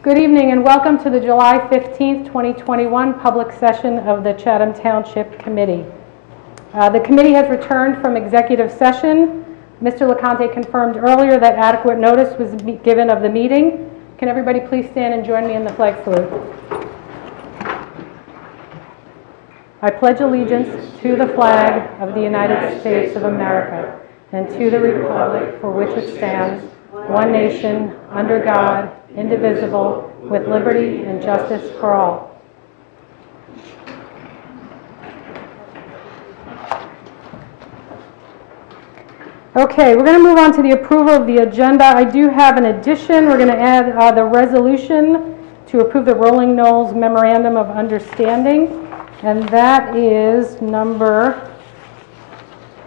Good evening and welcome to the July 15th, 2021 public session of the Chatham Township Committee. The committee has returned from executive session. Mr. LeConte confirmed earlier that adequate notice was given of the meeting. Can everybody please stand and join me in the flag salute? I pledge allegiance to the flag of the United States of America and to the republic for which it stands, one nation, under God, indivisible, with liberty and justice for all. Okay, we're going to move on to the approval of the agenda. I do have an addition. We're going to add the resolution to approve the Rolling Knolls Memorandum of Understanding, and that is number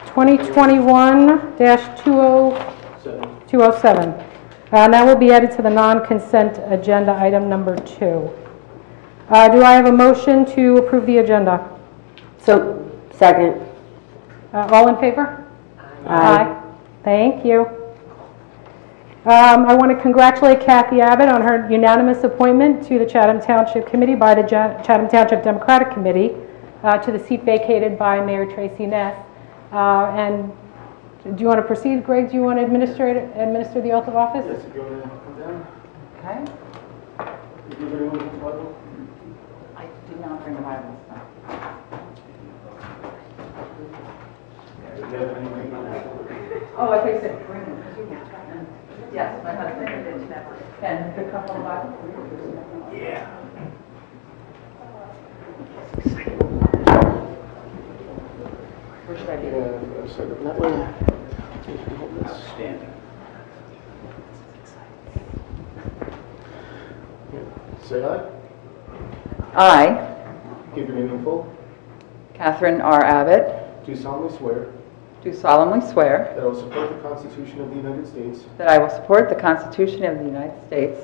2021-207. And that will be added to the non-consent agenda item number 2. Do I have a motion to approve the agenda? So, second. All in favor? Aye. Thank you. I want to congratulate Kathy Abbott on her unanimous appointment to the Chatham Township Committee by the Chatham Township Democratic Committee to the seat vacated by Mayor Tracy Ness. And do you want to proceed, Greg? Do you want to administer the oath of office? Yes, if you want to come down. Okay. Did you bring one with the Bible? I did not bring the Bible this time. Did you have anything on that? Oh, I think so. Bring it. Yes, my husband did that. And the couple of Bibles? Yeah. Where should I do? That way. Outstanding. Say aye. I, Give your name in full. Catherine R. Abbott, Do solemnly swear do solemnly swear that I will support the Constitution of the United States that I will support the Constitution of the United States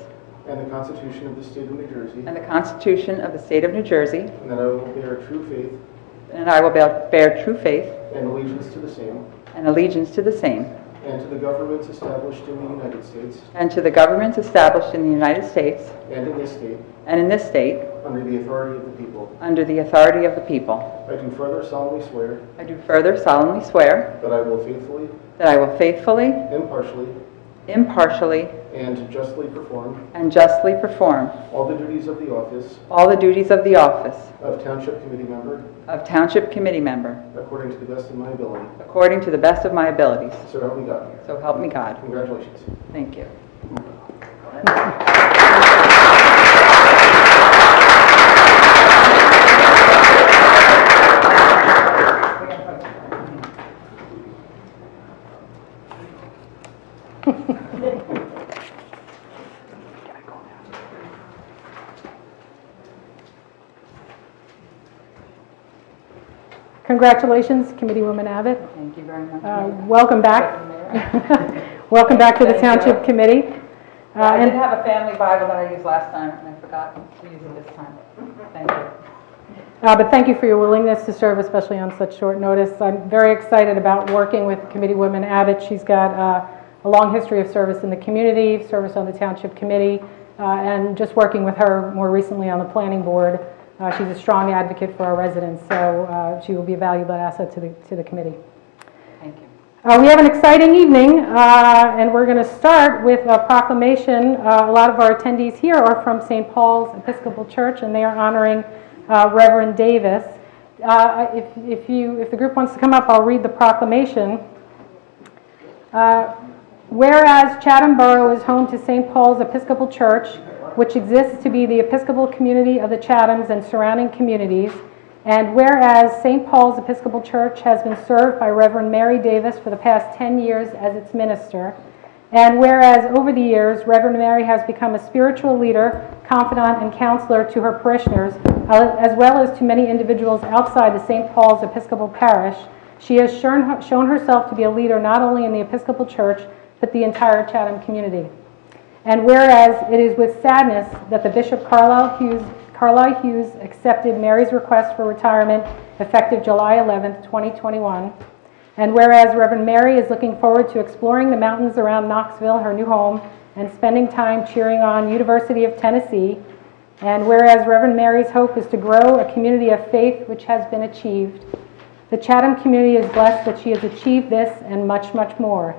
and the Constitution of the State of New Jersey, and the Constitution of the State of New Jersey, and that I will bear true faith and I will bear true faith and allegiance to the same, and allegiance to the same, and to the governments established in the United States and to the governments established in the United States and in this state, and in this state, under the authority of the people. under the authority of the people. I do further solemnly swear I do further solemnly swear that I will faithfully, impartially, and justly perform all the duties of the office of Township Committee member according to the best of my ability. So help me God. So help me God. Congratulations. Thank you. Congratulations, Committeewoman Abbott. Thank you very much. Welcome back. Welcome back to the Township Committee. I did have a family Bible that I used last time, and I forgot to use it this time. Thank you. But thank you for your willingness to serve, especially on such short notice. I'm very excited about working with Committeewoman Abbott. She's got a long history of service in the community, service on the Township Committee, and just working with her more recently on the Planning Board. She's a strong advocate for our residents, so she will be a valuable asset to the committee. Thank you. We have an exciting evening, and we're going to start with a proclamation. A lot of our attendees here are from St. Paul's Episcopal Church, and they are honoring Reverend Davis. If the group wants to come up, I'll read the proclamation. Whereas Chatham Borough is home to St. Paul's Episcopal Church, which exists to be the Episcopal community of the Chathams and surrounding communities, and whereas St. Paul's Episcopal Church has been served by Reverend Mary Davis for the past 10 years as its minister, and whereas over the years Reverend Mary has become a spiritual leader, confidant, and counselor to her parishioners, as well as to many individuals outside the St. Paul's Episcopal Parish, she has shown herself to be a leader not only in the Episcopal Church, but the entire Chatham community. And whereas it is with sadness that the Bishop Carlisle Hughes accepted Mary's request for retirement effective July 11th, 2021, and whereas Reverend Mary is looking forward to exploring the mountains around Knoxville, her new home, and spending time cheering on University of Tennessee. And whereas Reverend Mary's hope is to grow a community of faith which has been achieved, the Chatham community is blessed that she has achieved this and much, much more.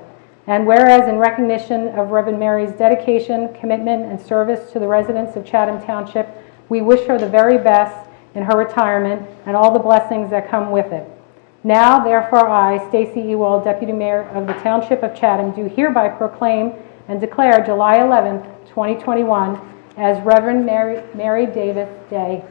And whereas in recognition of Reverend Mary's dedication, commitment, and service to the residents of Chatham Township, we wish her the very best in her retirement and all the blessings that come with it. Now, therefore, I, Stacy Ewald, Deputy Mayor of the Township of Chatham, do hereby proclaim and declare July 11th, 2021 as Reverend Mary Davis Day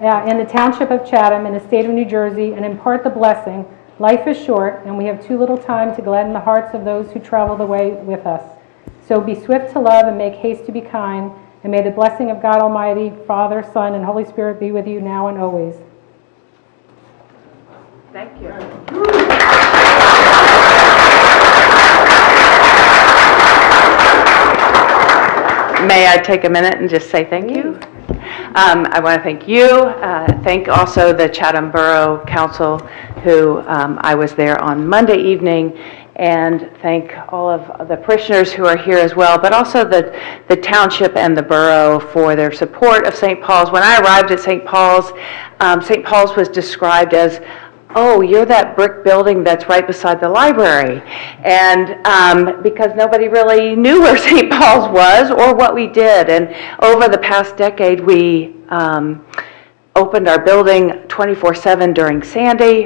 in the Township of Chatham in the state of New Jersey, and impart the blessing, life is short and we have too little time to gladden the hearts of those who travel the way with us. So be swift to love and make haste to be kind, and may the blessing of God Almighty, Father, Son, and Holy Spirit be with you now and always. Thank you. May I take a minute and just say thank you? I want to thank you. Thank also the Chatham Borough Council, who I was there on Monday evening, and thank all of the parishioners who are here as well, but also the township and the borough for their support of St. Paul's. When I arrived at St. Paul's was described as, oh, you're that brick building that's right beside the library. And because nobody really knew where St. Paul's was or what we did. And over the past decade, we opened our building 24/7 during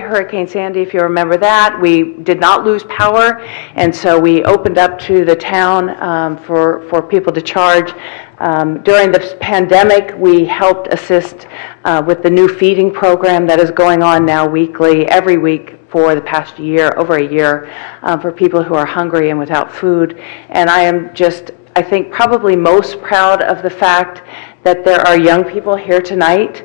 Hurricane Sandy, if you remember that. We did not lose power, and so we opened up to the town for people to charge. During the pandemic, we helped assist with the new feeding program that is going on now weekly, every week for the past year, over a year, for people who are hungry and without food. And I am just, I think, probably most proud of the fact that there are young people here tonight,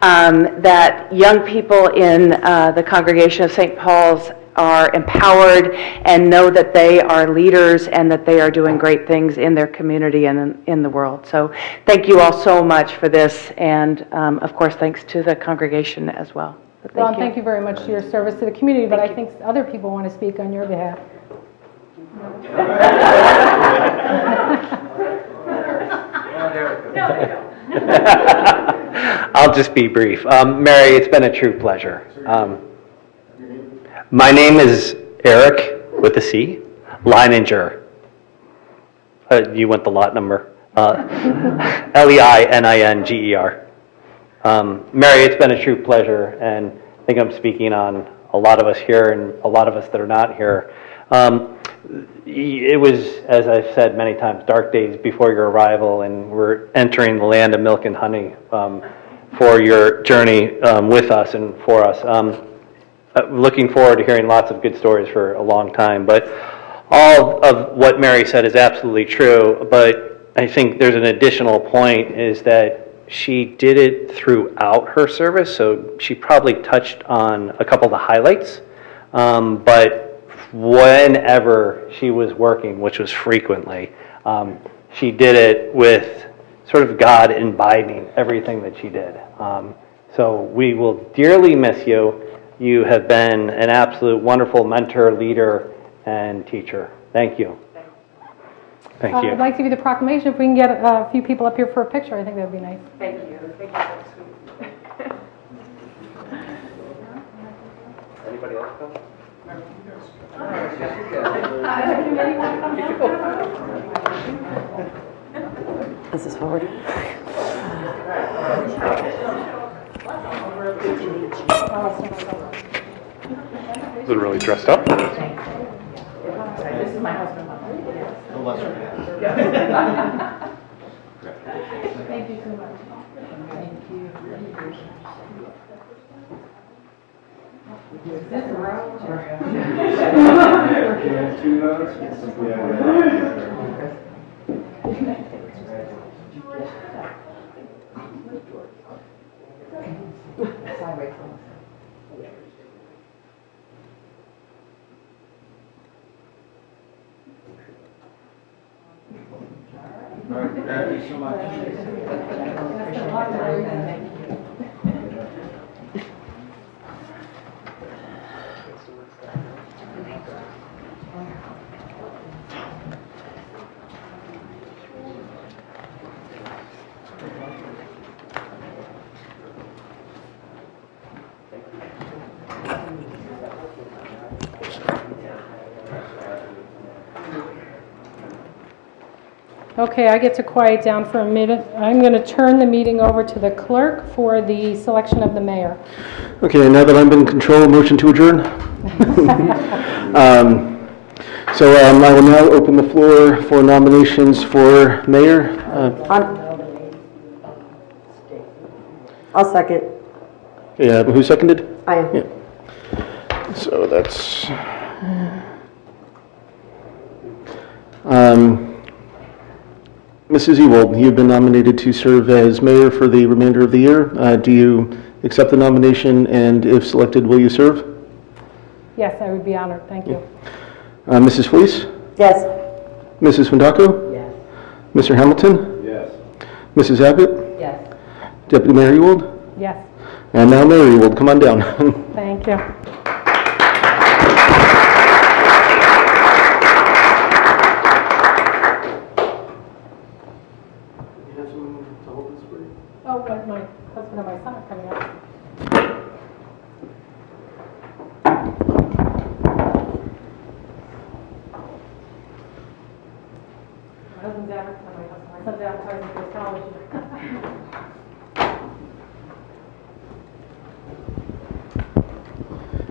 that young people in the congregation of St. Paul's are empowered and know that they are leaders and that they are doing great things in their community and in the world. So thank you all so much for this, and of course thanks to the congregation as well. Well, thank you very much for your service to the community, but I think other people want to speak on your behalf. I'll just be brief. Mary, it's been a true pleasure. My name is Eric with a C, Leininger. You want the lot number? Leininger. Mary, it's been a true pleasure, and I think I'm speaking on a lot of us here and a lot of us that are not here. It was, as I've said many times, dark days before your arrival, and we're entering the land of milk and honey for your journey with us and for us. Looking forward to hearing lots of good stories for a long time, but all of what Mary said is absolutely true, but I think there's an additional point, is that she did it throughout her service, so she probably touched on a couple of the highlights, but whenever she was working, which was frequently, she did it with sort of God imbibing everything that she did. So we will dearly miss you. You have been an absolute wonderful mentor, leader, and teacher. Thank you. Thank you. I'd like to give you the proclamation. If we can get a few people up here for a picture, I think that would be nice. Thank you. Thank you. Anybody else come? Is this forward? Literally dressed up. This is my husband. Thank you so much. Thank you. Is this a row? All right, thank you so much. Okay, I get to quiet down for a minute. I'm going to turn the meeting over to the clerk for the selection of the mayor. Okay, now that I'm in control, motion to adjourn. I will now open the floor for nominations for mayor. I'll second. Yeah, who seconded? I am. Yeah. So that's... Mrs. Ewald, you've been nominated to serve as mayor for the remainder of the year. Do you accept the nomination, and if selected, will you serve? Yes, I would be honored. Thank you. Mrs. Fleece? Yes. Mrs. Fondacco? Yes. Mr. Hamilton? Yes. Mrs. Abbott? Yes. Deputy Mayor Ewald? Yes, And now Mayor Ewald, come on down. thank you. Oh, but my husband and my son are coming up. My husband's my son's advertising for television.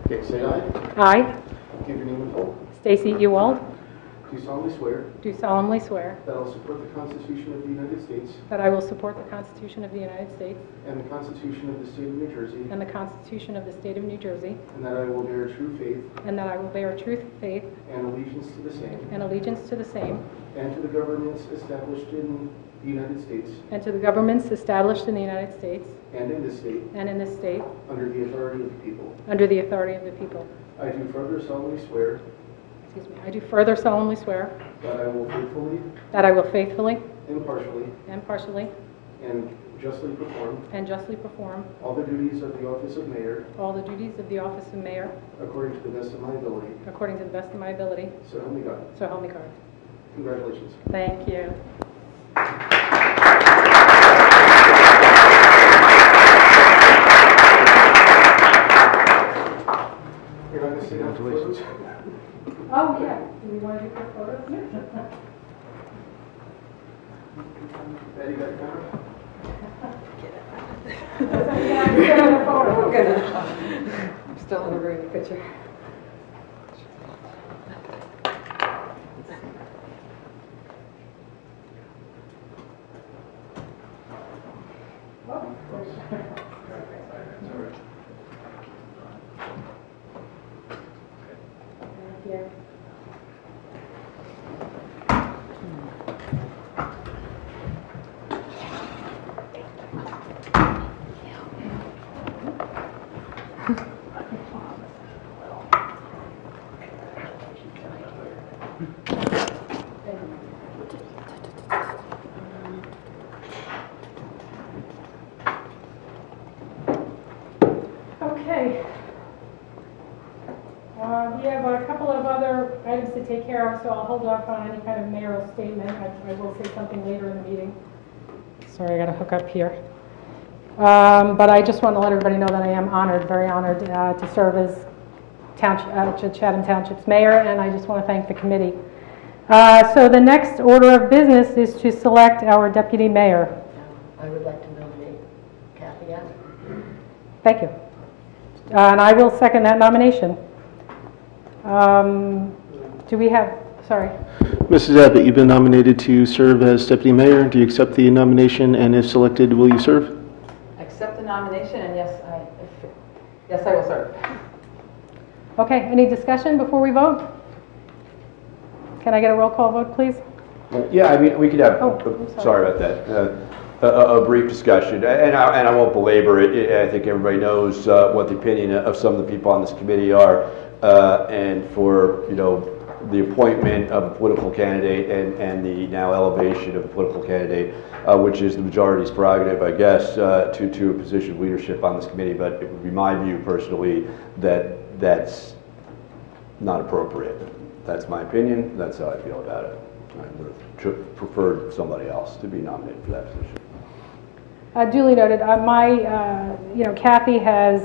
Okay, say aye. I, Give your name and full. Stacy Ewald, Do solemnly swear do solemnly swear that I will support the Constitution of the United States that I will support the Constitution of the United States and the Constitution of the State of New Jersey, and the Constitution of the State of New Jersey, and that I will bear true faith and that I will bear true faith and allegiance to the same and allegiance to the same and to the governments established in the United States and to the governments established in the United States and in this state and in this state under the authority of the people. under the authority of the people. I do further solemnly swear I do further solemnly swear that I will that I will faithfully, impartially, impartially, and justly perform all the duties of the office of mayor all the duties of the office of mayor according to the best of my ability. according to the best of my ability, So help me God. so help me God. Congratulations. Thank you. You're not going to sit down for photos? Oh, yeah. Do we want to do quick photos? Betty, got a camera? I'm still in a very good picture. Thank you. Okay. We have a couple of other items to take care of, so I'll hold off on any kind of mayoral statement. I will say something later in the meeting. Sorry, I got to hook up here. But I just want to let everybody know that I am honored, very honored, to serve as Chatham Township's mayor, and I just want to thank the committee. So the next order of business is to select our deputy mayor. I would like to nominate Kathy Abbott. Thank you. And I will second that nomination. Do we have, sorry. Mrs. Abbott, you've been nominated to serve as deputy mayor. Do you accept the nomination, and if selected, will you serve? Accept the nomination, and yes, I will serve. Okay, any discussion before we vote? Can I get a roll call vote, please? Yeah, I mean, we could have, Oh, I'm sorry about that, a brief discussion, and I won't belabor it. I think everybody knows what the opinion of some of the people on this committee are, and for, you know, the appointment of a political candidate and the now elevation of a political candidate, which is the majority's prerogative, I guess, to a position of leadership on this committee. But it would be my view personally that that's not appropriate. That's my opinion. That's how I feel about it. I would have preferred somebody else to be nominated for that position. Duly noted. Kathy has,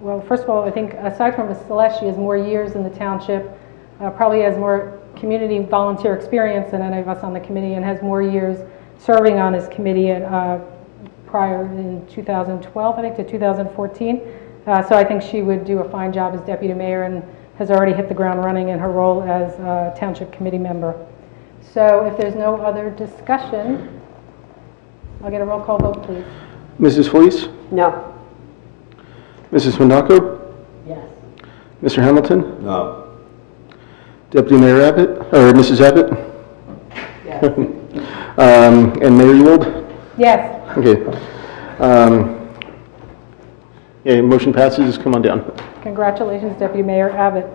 well, first of all, I think aside from Celeste, she has more years in the township, probably has more community volunteer experience than any of us on the committee and has more years serving on this committee prior in 2012, I think, to 2014. So I think she would do a fine job as deputy mayor and has already hit the ground running in her role as a township committee member. So if there's no other discussion, I'll get a roll call vote, please. Mrs. Felice? No. Mrs. Monaco? Yes. Mr. Hamilton? No. Deputy Mayor Abbott, or Mrs. Abbott? Yes. And Mayor Ewald? Yes. Okay. Yeah, motion passes. Come on down. Congratulations, Deputy Mayor Abbott.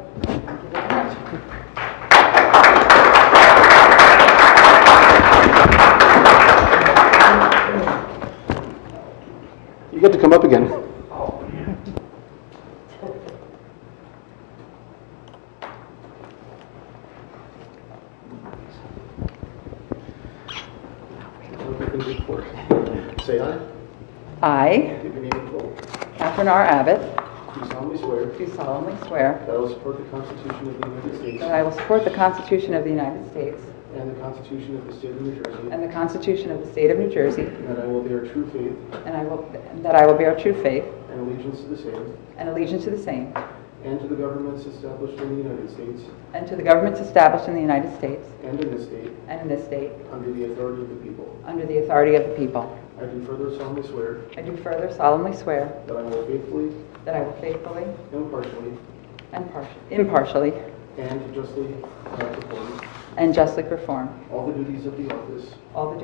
You get to come up again. Say aye. I, Give your name and vote. Catherine R. Abbott, Do solemnly swear do solemnly swear that I will support the Constitution of the United States that I will support the Constitution of the United States and the Constitution of the State of New Jersey, and the Constitution of the State of New Jersey, and that I will bear true faith and that I will bear true faith and allegiance to the same and allegiance to the same, and to the governments established in the United States and to the governments established in the United States and in this state and in this state, under the authority of the people. under the authority of the people. I do further solemnly swear I do further solemnly swear that I will faithfully, that I will faithfully impartially, and impartially and justly perform all the duties of the office of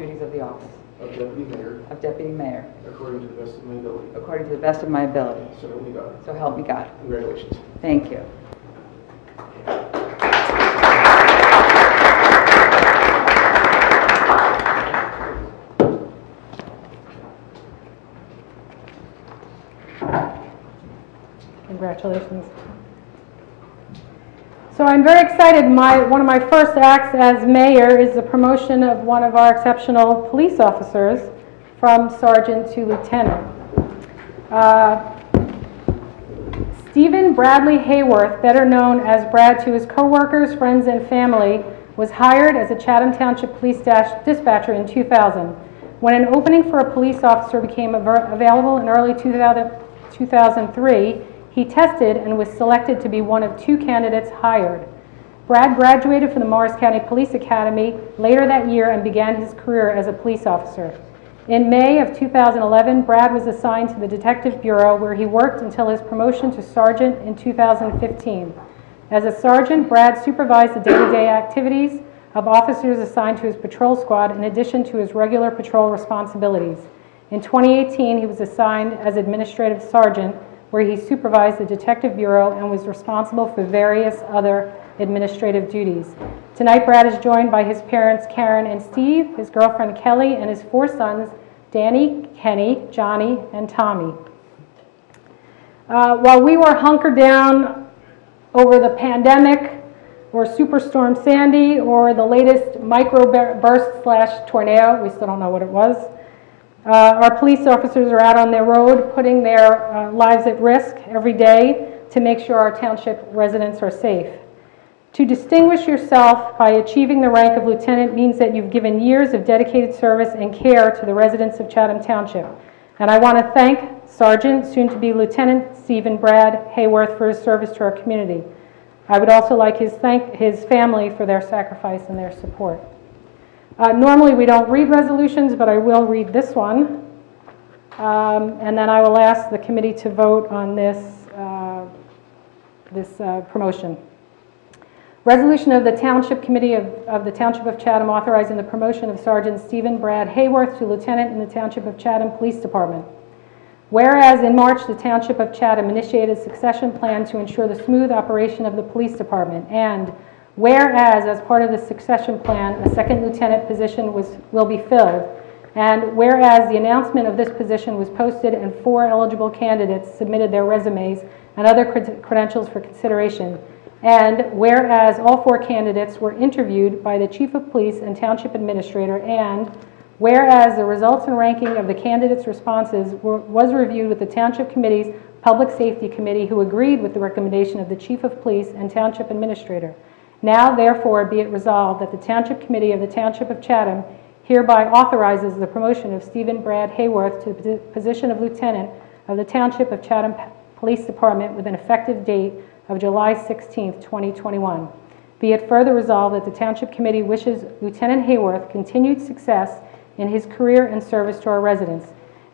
Deputy Mayor according to the best of my ability. according to the best of my ability. So help me God. So help me God. Congratulations. Thank you. Congratulations. So I'm very excited. One of my first acts as mayor is the promotion of one of our exceptional police officers from sergeant to lieutenant. Stephen Bradley Hayworth, better known as Brad to his coworkers, friends, and family, was hired as a Chatham Township Police dispatcher in 2000. When an opening for a police officer became available in early 2003, he tested and was selected to be one of 2 candidates hired. Brad graduated from the Morris County Police Academy later that year and began his career as a police officer. In May of 2011, Brad was assigned to the Detective Bureau, where he worked until his promotion to sergeant in 2015. As a sergeant, Brad supervised the day-to-day activities of officers assigned to his patrol squad in addition to his regular patrol responsibilities. In 2018, he was assigned as administrative sergeant, where he supervised the Detective Bureau and was responsible for various other administrative duties. Tonight, Brad is joined by his parents, Karen and Steve, his girlfriend, Kelly, and his 4 sons, Danny, Kenny, Johnny, and Tommy. While we were hunkered down over the pandemic, or Superstorm Sandy, or the latest microburst/tornado, we still don't know what it was, our police officers are out on their road putting their lives at risk every day to make sure our township residents are safe. To distinguish yourself by achieving the rank of lieutenant means that you've given years of dedicated service and care to the residents of Chatham Township. And I want to thank Sergeant, soon-to-be Lieutenant Stephen Brad Hayworth for his service to our community. I would also like to thank his family for their sacrifice and their support. Normally we don't read resolutions, but I will read this one. And then I will ask the committee to vote on this promotion. Resolution of the Township Committee of the Township of Chatham authorizing the promotion of Sergeant Stephen Brad Hayworth to Lieutenant in the Township of Chatham Police Department. Whereas in March, the Township of Chatham initiated a succession plan to ensure the smooth operation of the police department, and whereas as part of the succession plan, a second lieutenant position will be filled, and whereas the announcement of this position was posted and 4 eligible candidates submitted their resumes and other credentials for consideration, and whereas all 4 candidates were interviewed by the Chief of Police and Township Administrator, and whereas the results and ranking of the candidates' responses was reviewed with the Township Committee's Public Safety Committee, who agreed with the recommendation of the Chief of Police and Township Administrator. Now, therefore, be it resolved that the Township Committee of the Township of Chatham hereby authorizes the promotion of Stephen Brad Hayworth to the position of Lieutenant of the Township of Chatham Police Department with an effective date of July 16, 2021. Be it further resolved that the Township Committee wishes Lieutenant Hayworth continued success in his career and service to our residents.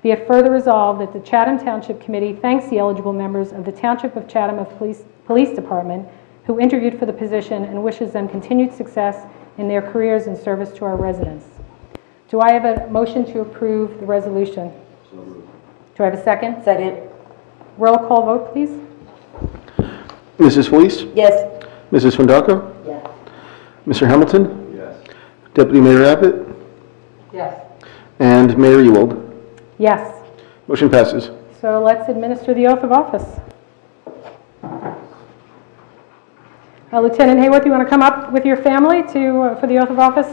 Be it further resolved that the Chatham Township Committee thanks the eligible members of the Township of Chatham Police Department who interviewed for the position and wishes them continued success in their careers and service to our residents. Do I have a motion to approve the resolution? Do I have a second? Second. Roll call vote, please. Mrs. Felice? Yes. Mrs. Fondacco? Yes. Mr. Hamilton? Yes. Deputy Mayor Abbott? Yes. And Mayor Ewald? Yes. Motion passes. So let's administer the oath of office. Lieutenant Hayworth, you want to come up with your family to for the oath of office?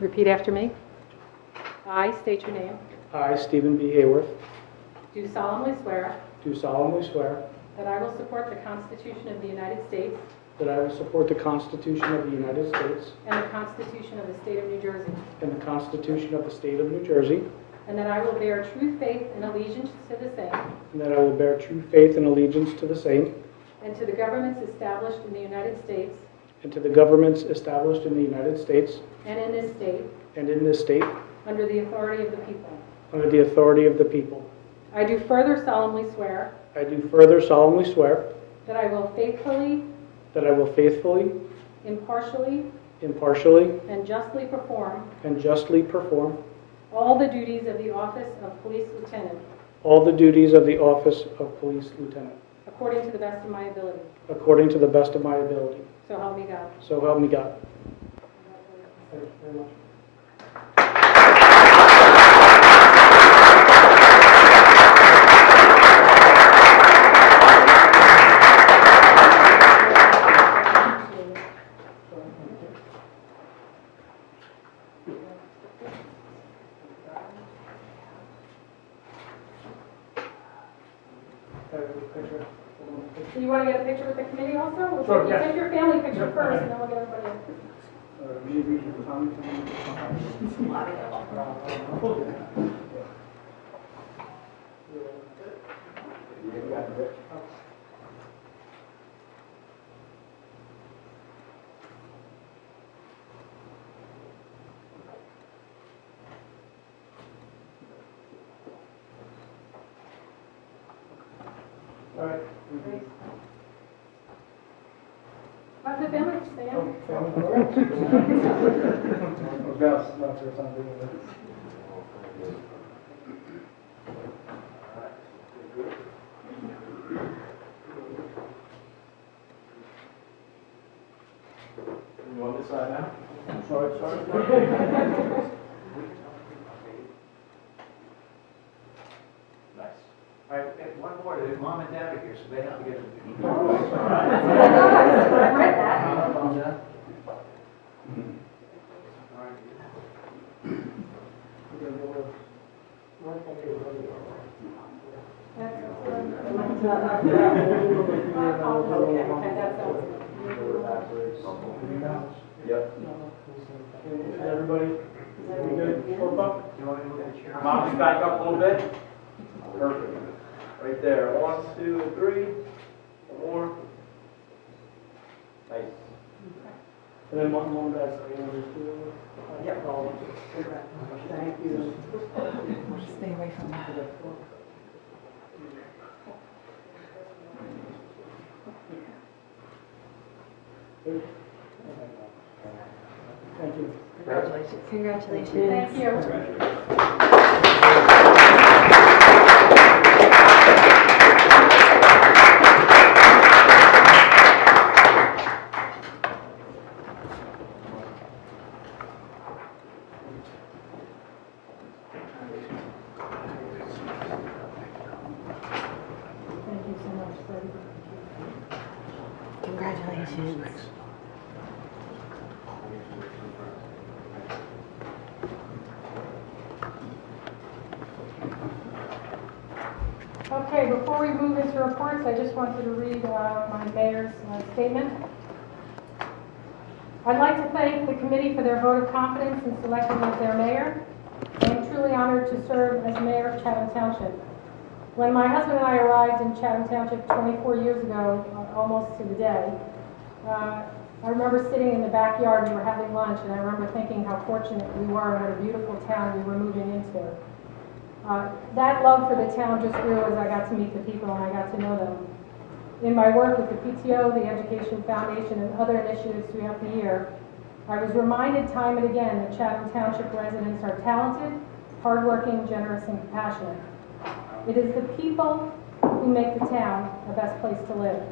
Repeat after me. I state your name. I, Stephen B. Hayworth, Do solemnly swear do solemnly swear that I will support the Constitution of the United States that I will support the Constitution of the United States and the Constitution of the State of New Jersey, and the Constitution of the State of New Jersey, and that I will bear true faith and allegiance to the same and that I will bear true faith and allegiance to the same and to the governments established in the United States and to the governments established in the United States and in this state and in this state under the authority of the people. under the authority of the people. I do further solemnly swear I do further solemnly swear that I will faithfully, impartially, impartially, and justly perform and justly perform all the duties of the office of Police Lieutenant all the duties of the office of Police Lieutenant according to the best of my ability. according to the best of my ability. So help me God. So help me God. Thank you very much. Do you want to get a picture with the committee also? We'll Sure, take, yes. take your family picture first, and then we'll get everybody else. All right. How's the family? Stay in? You want this side now? Nice. All right, one more, there's mom and dad are here, so they have to get a... I read that. Yep. Everybody, we good? Flip up? Mom's back up a little bit. Perfect. Right there. 1, 2, 3. One more. Nice. And then one back. Yep. Thank you. Stay away from that. Thank you. Congratulations. Thank you. Congratulations. Okay, before we move into reports, I just wanted to read my mayor's statement. I'd like to thank the committee for their vote of confidence in selecting me as their mayor. I am truly honored to serve as mayor of Chatham Township. When my husband and I arrived in Chatham Township 24 years ago, almost to the day, I remember sitting in the backyard, we were having lunch, and I remember thinking how fortunate we were and what a beautiful town we were moving into. That love for the town just grew as I got to meet the people and I got to know them. In my work with the PTO, the Education Foundation, and other initiatives throughout the year, I was reminded time and again that Chatham Township residents are talented, hardworking, generous, and compassionate. It is the people who make the town the best place to live.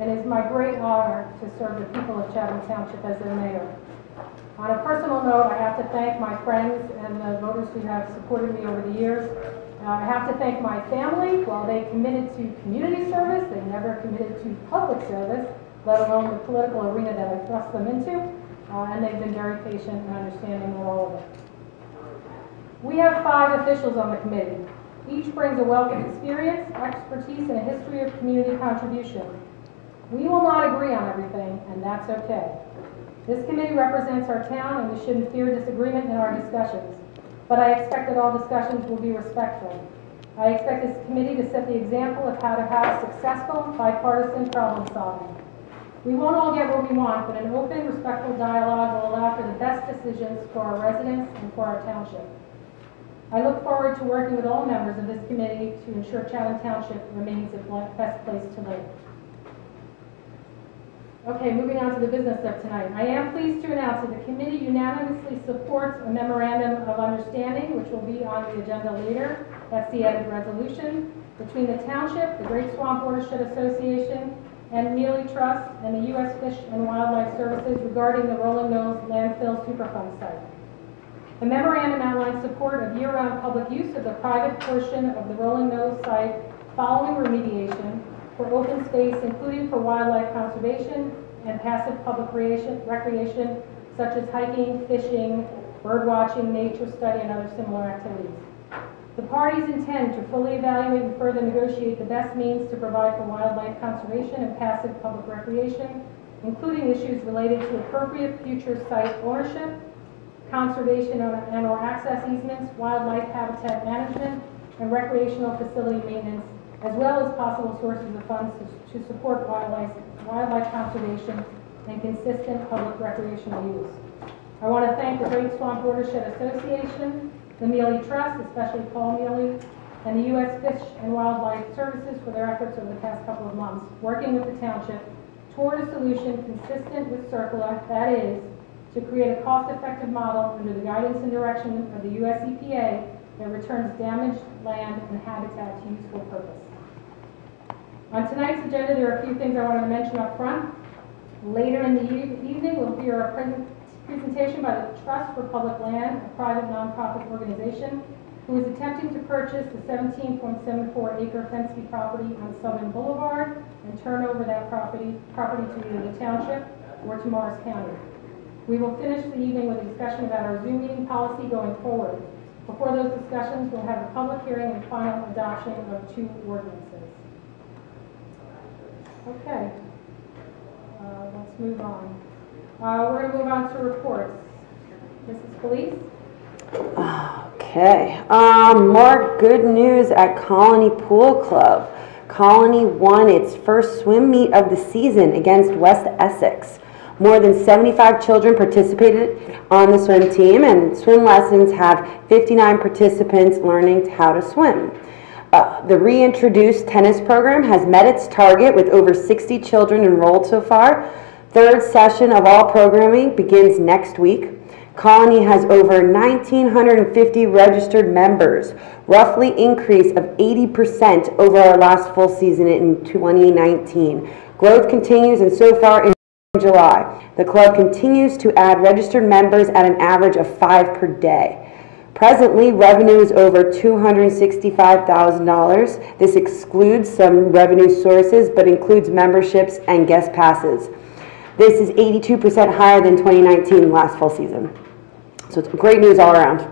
And it is my great honor to serve the people of Chatham Township as their mayor. On a personal note, I have to thank my friends and the voters who have supported me over the years. I have to thank my family. While they committed to community service, they never committed to public service, let alone the political arena that I thrust them into. And they've been very patient and understanding with all of it. We have 5 officials on the committee. Each brings a wealth of experience, expertise, and a history of community contribution. We will not agree on everything, and that's okay. This committee represents our town, and we shouldn't fear disagreement in our discussions. But I expect that all discussions will be respectful. I expect this committee to set the example of how to have successful, bipartisan problem solving. We won't all get what we want, but an open, respectful dialogue will allow for the best decisions for our residents and for our township. I look forward to working with all members of this committee to ensure Chatham Township remains the best place to live. Okay, moving on to the business of tonight. I am pleased to announce that the committee unanimously supports a memorandum of understanding, which will be on the agenda later. That's the added resolution between the Township, the Great Swamp Watershed Association, and Mealy Trust, and the U.S. Fish and Wildlife Services regarding the Rolling Mills landfill Superfund site. The memorandum outlines support of year-round public use of the private portion of the Rolling Mills site following remediation for open space, including for wildlife conservation and passive public recreation, such as hiking, fishing, bird watching, nature study, and other similar activities. The parties intend to fully evaluate and further negotiate the best means to provide for wildlife conservation and passive public recreation, including issues related to appropriate future site ownership, conservation and/or access easements, wildlife habitat management, and recreational facility maintenance, as well as possible sources of funds to support wildlife conservation and consistent public recreational use. I want to thank the Great Swamp Watershed Association, the Mealy Trust, especially Paul Mealy, and the U.S. Fish and Wildlife Services for their efforts over the past couple of months, working with the Township toward a solution consistent with CERCLA, that is, to create a cost-effective model under the guidance and direction of the U.S. EPA that returns damaged land and habitat to useful purpose. On tonight's agenda, there are a few things I wanted to mention up front. Later in the evening, we'll hear a presentation by the Trust for Public Land, a private nonprofit organization who is attempting to purchase the 17.74-acre Fensky property on Southern Boulevard and turn over that property to either the Township or to Morris County. We will finish the evening with a discussion about our Zoom meeting policy going forward. Before those discussions, we'll have a public hearing and final adoption of 2 ordinances. Okay, let's move on. We're going to move on to reports. Mrs. Police? Okay, more good news at Colony Pool Club. Colony won its first swim meet of the season against West Essex. More than 75 children participated on the swim team, and swim lessons have 59 participants learning how to swim. The reintroduced tennis program has met its target with over 60 children enrolled so far. Third session of all programming begins next week. Colony has over 1,950 registered members, roughly increase of 80% over our last full season in 2019. Growth continues, and so far in July, the club continues to add registered members at an average of 5 per day. Presently, revenue is over $265,000. This excludes some revenue sources, but includes memberships and guest passes. This is 82% higher than 2019 last fall season. So it's great news all around.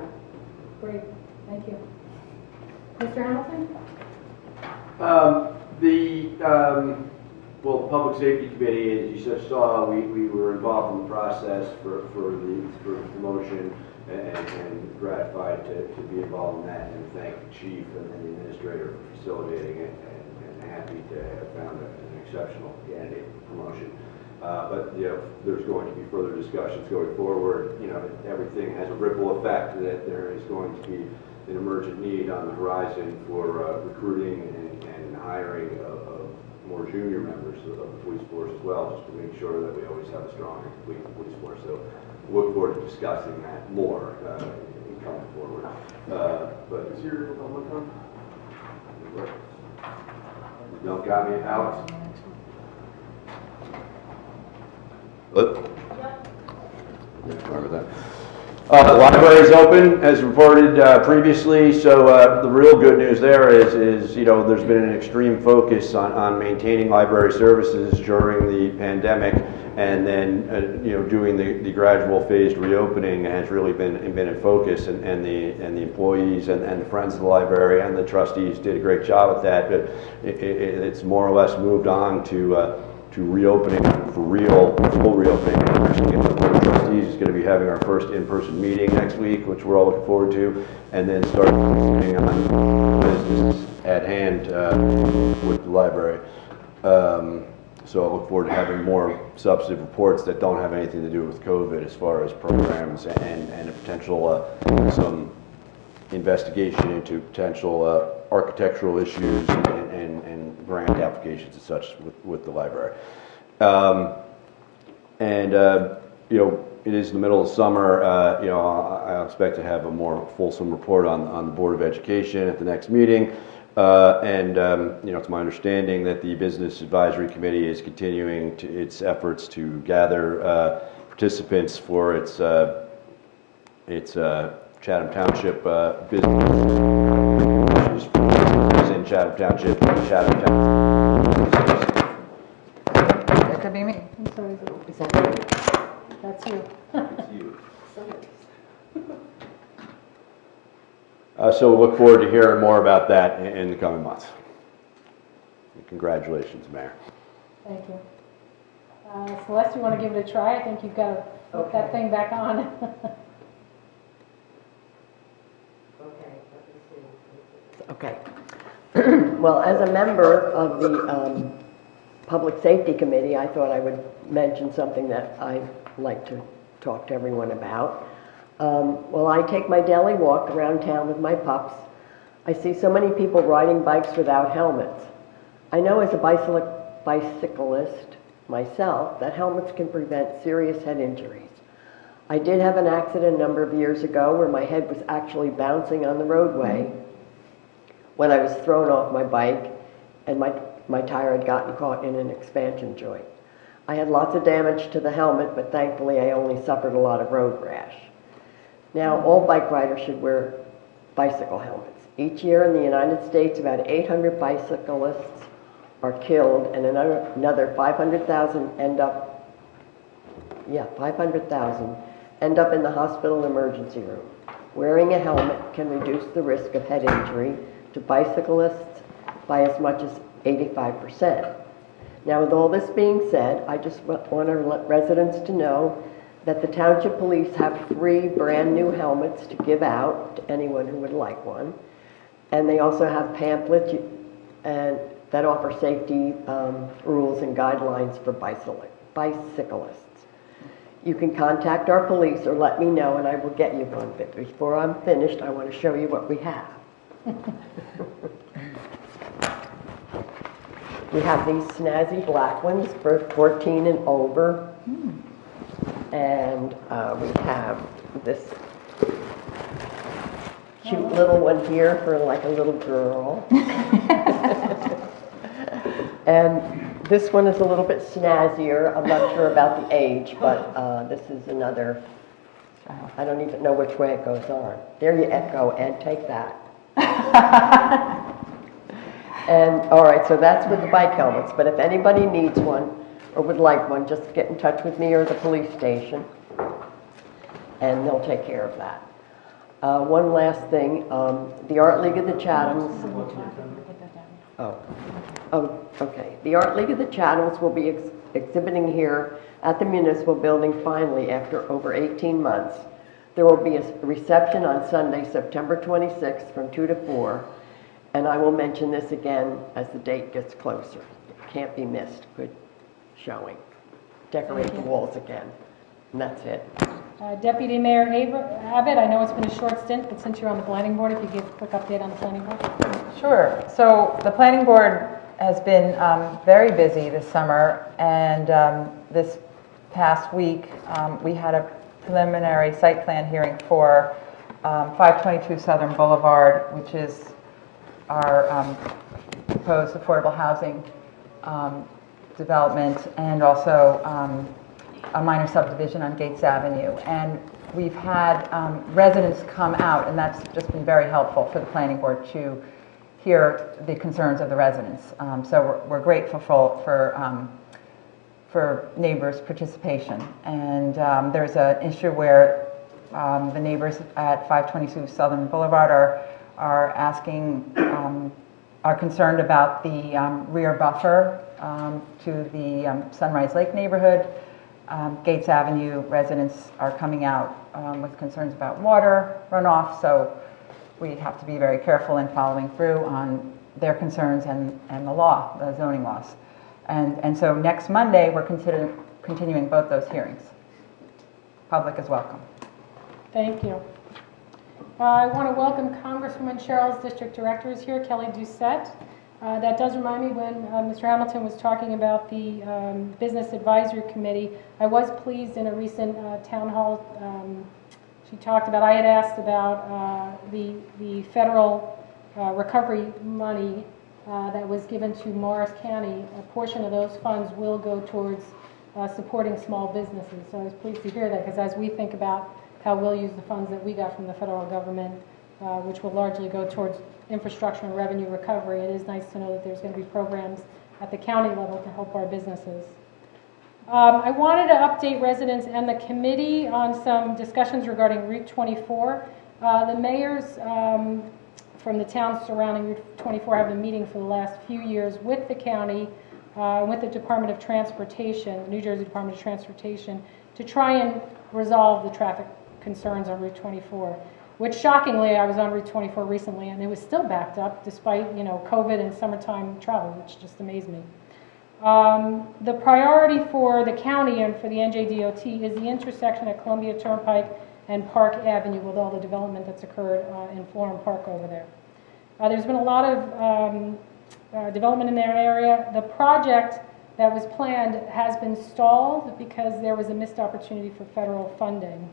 Great, thank you. Mr. Hamilton? Well, the Public Safety Committee, as you just saw, we were involved in the process for promotion and gratified to be involved in that, and thank the chief and the administrator for facilitating it, and happy to have found an exceptional candidate for promotion. But there's going to be further discussions going forward. Everything has a ripple effect, that there is going to be an emergent need on the horizon for recruiting and hiring of more junior members of the police force as well, just to make sure that we always have a strong and complete police force. So look forward to discussing that more in coming forward. But is your public on? You don't got me, Alex? Sorry about that. The library is open, as reported previously. So the real good news there is there's been an extreme focus on maintaining library services during the pandemic, and then doing the gradual phased reopening has really been in focus, and the employees and the friends of the library and the trustees did a great job at that. But it's more or less moved on to reopening for real, full reopening. The Board of Trustees is going to be having our first in-person meeting next week, which we're all looking forward to, and then start focusing on business at hand with the library. So I look forward to having more substantive reports that don't have anything to do with COVID, as far as programs and a potential some investigation into potential architectural issues and grant applications and such with the library. It is the middle of summer. I expect to have a more fulsome report on the Board of Education at the next meeting. It's my understanding that the Business Advisory Committee is continuing its efforts to gather participants for its Chatham Township business in Chatham Township. That could be me. I'm sorry, Is that that's you. So we'll look forward to hearing more about that in the coming months. Congratulations, Mayor. Thank you. Celeste, you want to give it a try? I think you've got to put that thing back on. Okay. Well, as a member of the Public Safety Committee, I thought I would mention something that I like to talk to everyone about. Well, I take my daily walk around town with my pups. I see so many people riding bikes without helmets. I know as a bicyclist myself that helmets can prevent serious head injuries. I did have an accident a number of years ago where my head was actually bouncing on the roadway when I was thrown off my bike, and my tire had gotten caught in an expansion joint. I had lots of damage to the helmet, but thankfully I only suffered a lot of road rash. Now, all bike riders should wear bicycle helmets. Each year in the United States, about 800 bicyclists are killed, and another 500,000 end up in the hospital emergency room. Wearing a helmet can reduce the risk of head injury to bicyclists by as much as 85%. Now, with all this being said, I just want to let residents to know that the Township Police have free brand new helmets to give out to anyone who would like one. And they also have pamphlets that offer safety rules and guidelines for bicyclists. You can contact our police or let me know and I will get you one. But before I'm finished, I want to show you what we have. We have these snazzy black ones for 14 and over. And we have this cute little one here for like a little girl. And this one is a little bit snazzier. I'm not sure about the age, but this is another I don't even know which way it goes on. There you go, and take that. And, all right, so that's with the bike helmets, but if anybody needs one or would like one, just get in touch with me or the police station, and they'll take care of that. One last thing, the Art League of the Chathams. Oh, okay. The Art League of the Chathams will be exhibiting here at the Municipal Building finally after over 18 months. There will be a reception on Sunday, September 26th from 2 to 4. And I will mention this again as the date gets closer. It can't be missed. Good showing. Decorate the walls again. And that's it. Deputy Mayor Abbott, I know it's been a short stint, but since you're on the planning board, if you give a quick update on the planning board. Sure. So the planning board has been very busy this summer, and this past week we had a preliminary site plan hearing for 522 Southern Boulevard, which is our proposed affordable housing development, and also a minor subdivision on Gates Avenue. And we've had residents come out, and that's just been very helpful for the planning board to hear the concerns of the residents. So we're grateful for neighbors' participation. And there's an issue where the neighbors at 522 Southern Boulevard are asking, are concerned about the rear buffer to the Sunrise Lake neighborhood. Gates Avenue residents are coming out with concerns about water runoff, so we have to be very careful in following through on their concerns and the law, the zoning laws. And so next Monday, we're continuing both those hearings. Public is welcome. Thank you. I want to welcome Congresswoman Cheryl's district director is here, Kelly Doucette. That does remind me when Mr. Hamilton was talking about the Business Advisory Committee. I was pleased in a recent town hall, she talked about, I had asked about the federal recovery money that was given to Morris County. A portion of those funds will go towards supporting small businesses. So I was pleased to hear that, because as we think about how we'll use the funds that we got from the federal government, which will largely go towards infrastructure and revenue recovery, it is nice to know that there's going to be programs at the county level to help our businesses. I wanted to update residents and the committee on some discussions regarding Route 24. The mayors from the towns surrounding Route 24 have been meeting for the last few years with the county, with the Department of Transportation, the New Jersey Department of Transportation, to try and resolve the traffic concerns on Route 24. Which, shockingly, I was on Route 24 recently, and it was still backed up despite, COVID and summertime travel, which just amazed me. The priority for the county and for the NJDOT is the intersection at Columbia Turnpike and Park Avenue with all the development that's occurred in Florham Park over there. There's been a lot of development in that area. The project that was planned has been stalled because there was a missed opportunity for federal funding.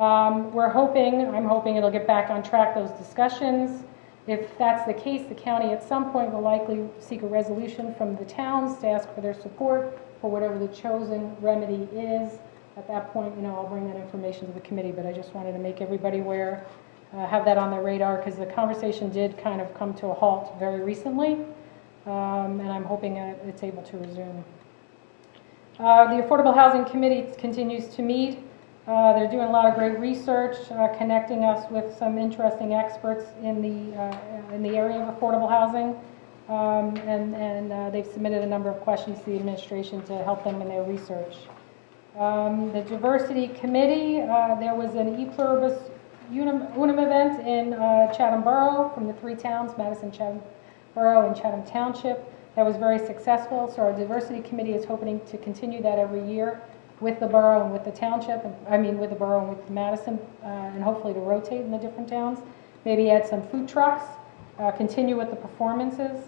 I'm hoping it'll get back on track, those discussions. If that's the case, the county at some point will likely seek a resolution from the towns to ask for their support for whatever the chosen remedy is. At that point, I'll bring that information to the committee, but I just wanted to make everybody aware, have that on their radar, because the conversation did kind of come to a halt very recently, and I'm hoping it's able to resume. The Affordable Housing Committee continues to meet. They're doing a lot of great research, connecting us with some interesting experts in the area of affordable housing, and they've submitted a number of questions to the administration to help them in their research. The Diversity Committee, there was an e-pluribus unum event in Chatham Borough from the three towns, Madison, Chatham Borough, and Chatham Township. That was very successful, so our Diversity Committee is hoping to continue that every year with the borough and with the township, with the borough and with Madison, and hopefully to rotate in the different towns. Maybe add some food trucks, continue with the performances.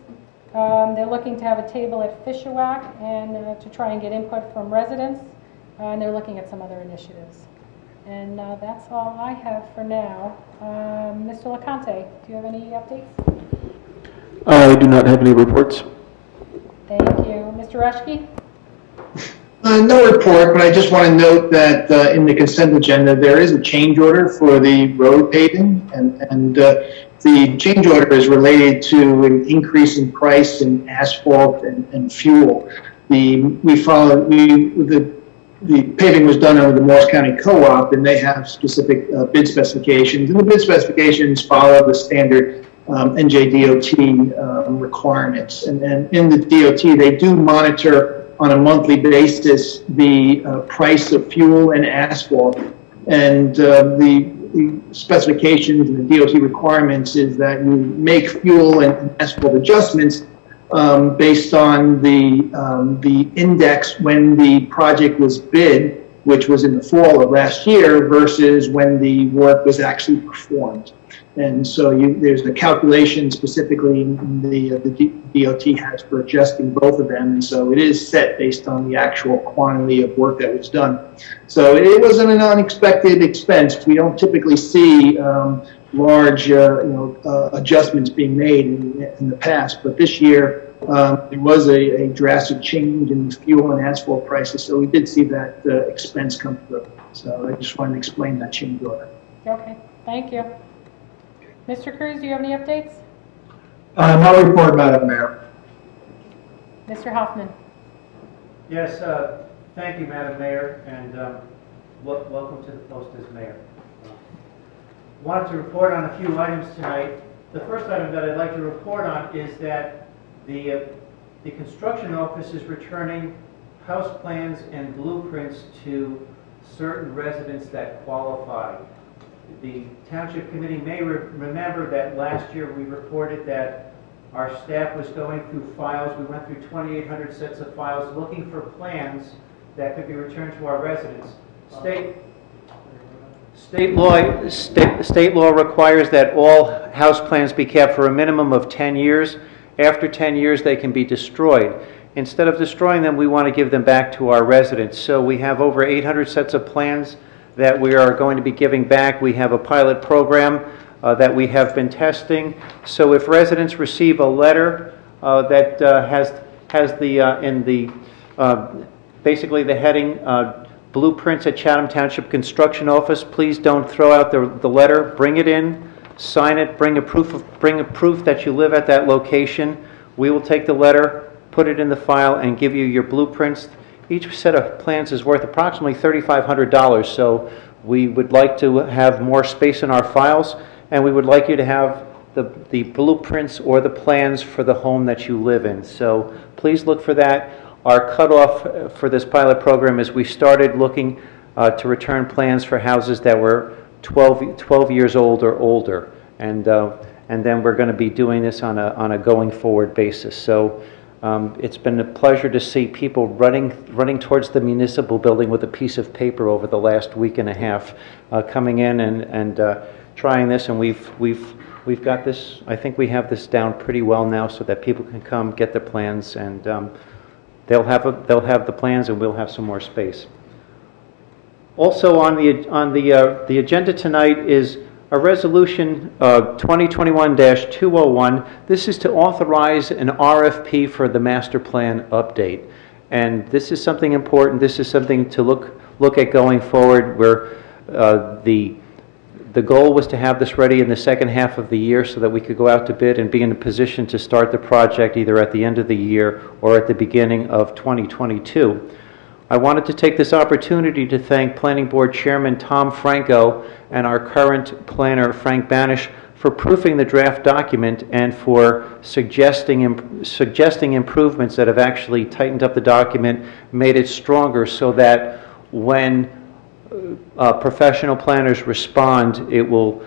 They're looking to have a table at Fishawak and to try and get input from residents, and they're looking at some other initiatives. And that's all I have for now. Mr. LaConte, do you have any updates? I do not have any reports. Thank you. Mr. Rushke? No report, but I just want to note that in the consent agenda, there is a change order for the road paving, and the change order is related to an increase in price in asphalt and fuel. The paving was done under the Morris County Co-op, and they have specific bid specifications, and the bid specifications follow the standard NJDOT requirements. And in the DOT, they do monitor on a monthly basis the price of fuel and asphalt. And the specifications and the DOT requirements is that you make fuel and asphalt adjustments based on the index when the project was bid, which was in the fall of last year, versus when the work was actually performed. And so there's a calculation specifically the DOT has for adjusting both of them. And so it is set based on the actual quantity of work that was done. So it wasn't an unexpected expense. We don't typically see large adjustments being made in the past. But this year, there was a drastic change in fuel and asphalt prices. So we did see that expense come through. So I just wanted to explain that change order. Okay, thank you. Mr. Cruz, do you have any updates? No report, Madam Mayor. Mr. Hoffman? Yes, thank you, Madam Mayor, and welcome to the post as mayor. Wanted to report on a few items tonight. The first item that I'd like to report on is that the construction office is returning house plans and blueprints to certain residents that qualify. The Township Committee may remember that last year we reported that our staff was going through files. We went through 2,800 sets of files looking for plans that could be returned to our residents. State law requires that all house plans be kept for a minimum of 10 years. After 10 years, they can be destroyed. Instead of destroying them, we want to give them back to our residents. So we have over 800 sets of plans that we are going to be giving back. We have a pilot program that we have been testing. So if residents receive a letter that has the basically the heading Blueprints at Chatham Township Construction Office, please don't throw out the letter. Bring it in, sign it, bring a proof that you live at that location. We will take the letter, put it in the file, and give you your blueprints. Each set of plans is worth approximately $3,500, so we would like to have more space in our files, and we would like you to have the blueprints or the plans for the home that you live in. So please look for that. Our cutoff for this pilot program is we started looking to return plans for houses that were 12 years old or older, and then we're going to be doing this on a going forward basis. So. It's been a pleasure to see people running towards the municipal building with a piece of paper over the last week and a half, coming in and trying this, and we've got this. I think we have this down pretty well now, so that people can come get the plans, and they'll have the plans, and we'll have some more space. Also on the agenda tonight is a resolution 2021-201. This is to authorize an RFP for the master plan update. And this is something important. This is something to look at going forward, where the goal was to have this ready in the second half of the year so that we could go out to bid and be in a position to start the project either at the end of the year or at the beginning of 2022. I wanted to take this opportunity to thank Planning Board Chairman Tom Franco and our current planner, Frank Banish, for proofing the draft document and for suggesting improvements that have actually tightened up the document, made it stronger, so that when professional planners respond, they will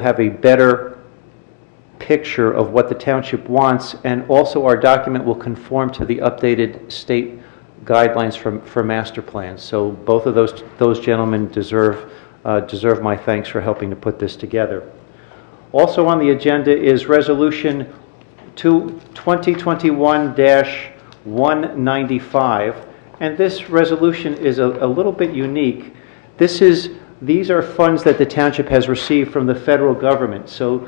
have a better picture of what the township wants, and also our document will conform to the updated state guidelines for master plans. So both of those gentlemen deserve my thanks for helping to put this together. Also on the agenda is Resolution 2021-195, and this resolution is a little bit unique. These are funds that the township has received from the federal government. So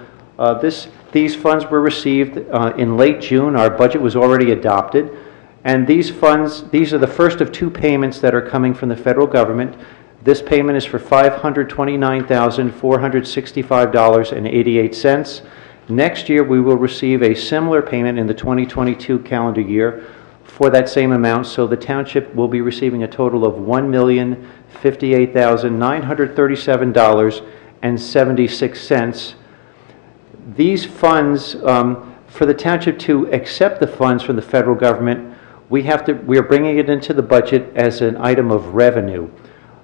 these funds were received in late June. Our budget was already adopted, And these funds, these are the first of 2 payments that are coming from the federal government. This payment is for $529,465.88. Next year, we will receive a similar payment in the 2022 calendar year for that same amount, so the township will be receiving a total of $1,058,937.76. These funds, for the township to accept the funds from the federal government, we are bringing it into the budget as an item of revenue.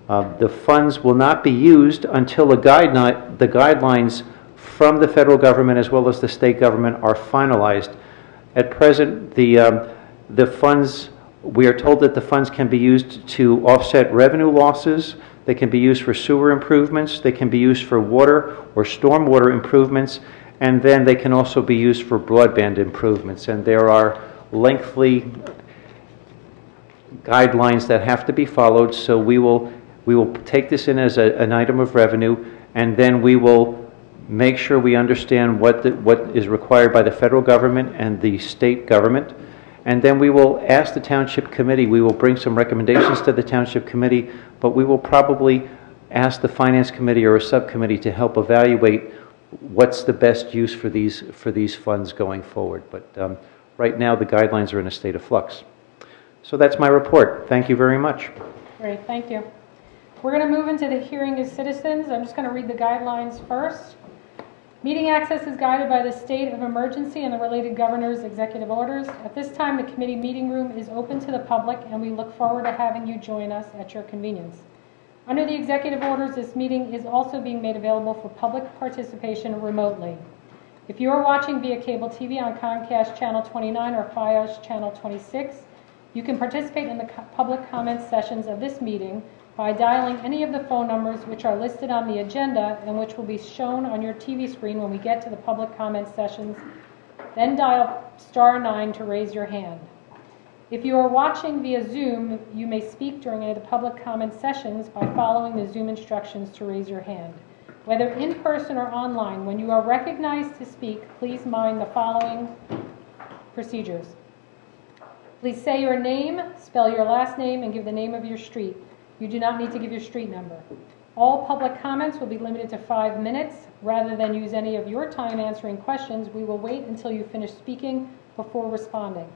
The funds will not be used until the guidelines from the federal government as well as the state government are finalized. At present, the funds, we are told that the funds can be used to offset revenue losses, they can be used for sewer improvements, they can be used for water or stormwater improvements, and then they can also be used for broadband improvements. And there are lengthy guidelines that have to be followed, so we will take this in as an item of revenue, and then we will make sure we understand what is required by the federal government and the state government. And then we will ask the Township Committee, we will bring some recommendations to the Township Committee, but we will probably ask the Finance Committee or a subcommittee to help evaluate what's the best use for these funds going forward. But right now, the guidelines are in a state of flux. So that's my report. Thank you very much. Great, thank you. We're going to move into the hearing of citizens. I'm just going to read the guidelines first. Meeting access is guided by the state of emergency and the related governor's executive orders. At this time, the committee meeting room is open to the public, and we look forward to having you join us at your convenience. Under the executive orders, this meeting is also being made available for public participation remotely. If you are watching via cable TV on Comcast Channel 29 or Fios Channel 26, you can participate in the public comment sessions of this meeting by dialing any of the phone numbers which are listed on the agenda and which will be shown on your TV screen when we get to the public comment sessions. Then dial *9 to raise your hand. If you are watching via Zoom, you may speak during any of the public comment sessions by following the Zoom instructions to raise your hand. Whether in person or online, when you are recognized to speak, please mind the following procedures. Please say your name, spell your last name, and give the name of your street. You do not need to give your street number. All public comments will be limited to 5 minutes. Rather than use any of your time answering questions, we will wait until you finish speaking before responding.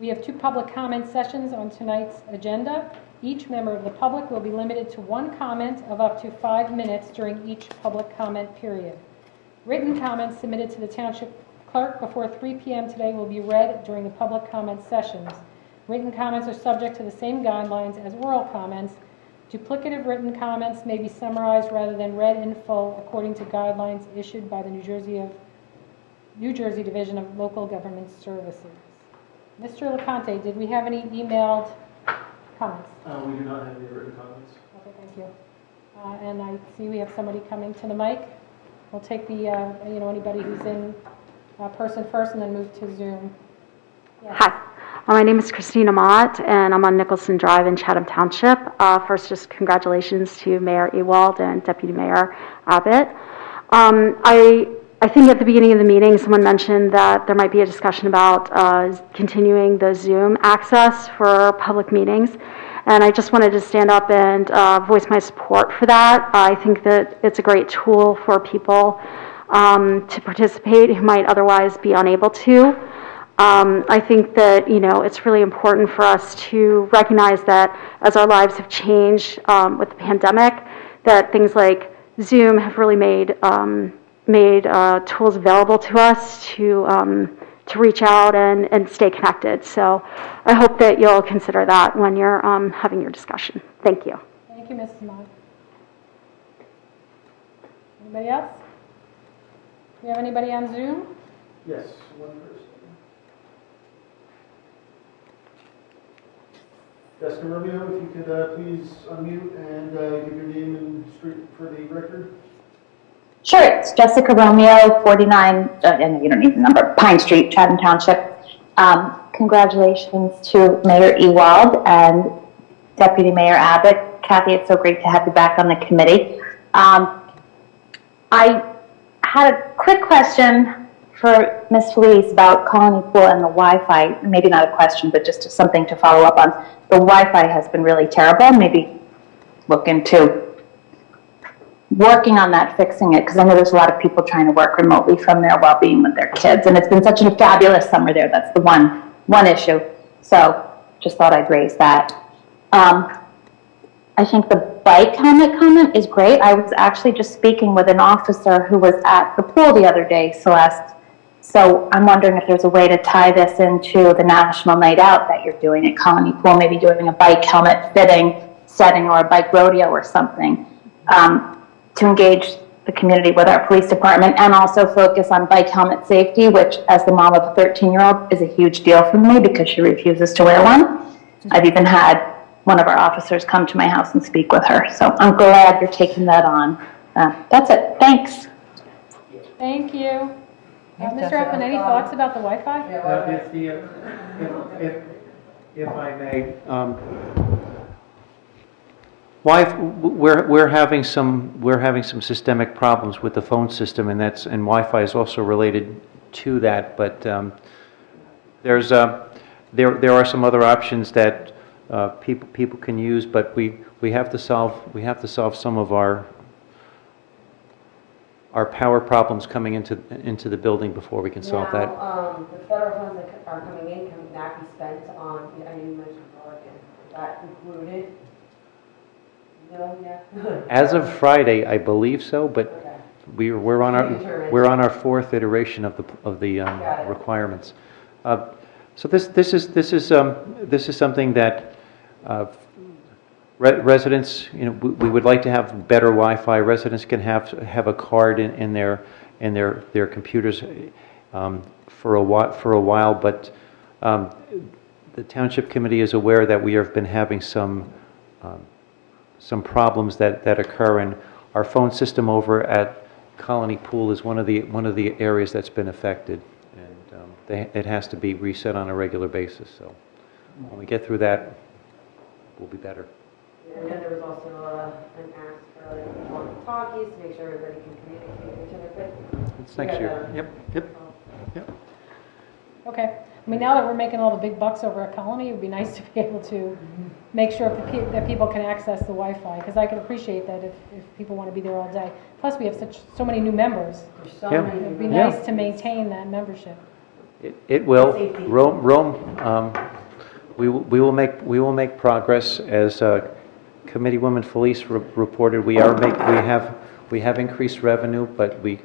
We have 2 public comment sessions on tonight's agenda. Each member of the public will be limited to 1 comment of up to 5 minutes during each public comment period. Written comments submitted to the Township Clerk before 3 p.m. today will be read during the public comment sessions. Written comments are subject to the same guidelines as oral comments. Duplicative written comments may be summarized rather than read in full according to guidelines issued by the New Jersey Division of Local Government Services. Mr. LeConte, did we have any emailed comments? We do not have any written comments. Okay, thank you. And I see we have somebody coming to the mic. We'll take the, anybody who's in person first and then move to Zoom. Yes. Hi. My name is Christina Mott, and I'm on Nicholson Drive in Chatham Township. First, just congratulations to Mayor Ewald and Deputy Mayor Abbott. I think at the beginning of the meeting, someone mentioned that there might be a discussion about continuing the Zoom access for public meetings, and I just wanted to stand up and voice my support for that. I think that it's a great tool for people to participate who might otherwise be unable to. I think that, it's really important for us to recognize that as our lives have changed with the pandemic, that things like Zoom have really made tools available to us to reach out and stay connected. So I hope that you'll consider that when you're having your discussion. Thank you. Thank you, Mrs. Mott. Anybody else? Do we have anybody on Zoom? Yes, one person. Jessica Romeo, if you could please unmute and give your name and street for the record. Sure, it's Jessica Romeo, 49, and you don't need the number, Pine Street, Chatham Township. Congratulations to Mayor Ewald and Deputy Mayor Abbott. Kathy, it's so great to have you back on the committee. I had a quick question for Ms. Felice about Colony Pool and the Wi-Fi, maybe not a question, but just something to follow up on. The Wi-Fi has been really terrible. Maybe look into working on that, fixing it, because I know there's a lot of people trying to work remotely from there while being with their kids, and it's been such a fabulous summer there. That's the one issue. So just thought I'd raise that. I think the bike helmet comment is great. I was actually just speaking with an officer who was at the pool the other day, Celeste. So I'm wondering if there's a way to tie this into the National Night Out that you're doing at Colony Pool, maybe doing a bike helmet fitting setting or a bike rodeo or something, to engage the community with our police department and also focus on bike helmet safety, which as the mom of a 13-year-old is a huge deal for me because she refuses to wear one. I've even had one of our officers come to my house and speak with her. So I'm glad you're taking that on. That's it. Thanks. Thank you. Mr. Effman, any thoughts about the Wi-Fi? If I may, we're having some systemic problems with the phone system, and Wi-Fi is also related to that. But there are some other options that people can use, but we have to solve some of our power problems coming into the building before we can solve that. The federal funds that are coming in can not be spent on, I know you mentioned broadband, is that included? No, yeah. As of Friday, I believe so, but okay. we're on our fourth iteration of the requirements. So this is something that residents, we would like to have better Wi-Fi. Residents can have a card in their computers for a while, but the Township Committee is aware that we have been having some problems that occur, and our phone system over at Colony Pool is one of the areas that's been affected, and it has to be reset on a regular basis. So when we get through that, we'll be better. And then there was also an ask for walkie-talkies to make sure everybody can communicate with each other. But it's next year. Yep. Okay. I mean, now that we're making all the big bucks over at Colony, it would be nice to be able to make sure that people can access the Wi-Fi, because I can appreciate that if people want to be there all day. Plus, we have so many new members. It would be nice to maintain that membership. It will. Rome. We will make progress. As Committeewoman Felice reported, we have increased revenue, but we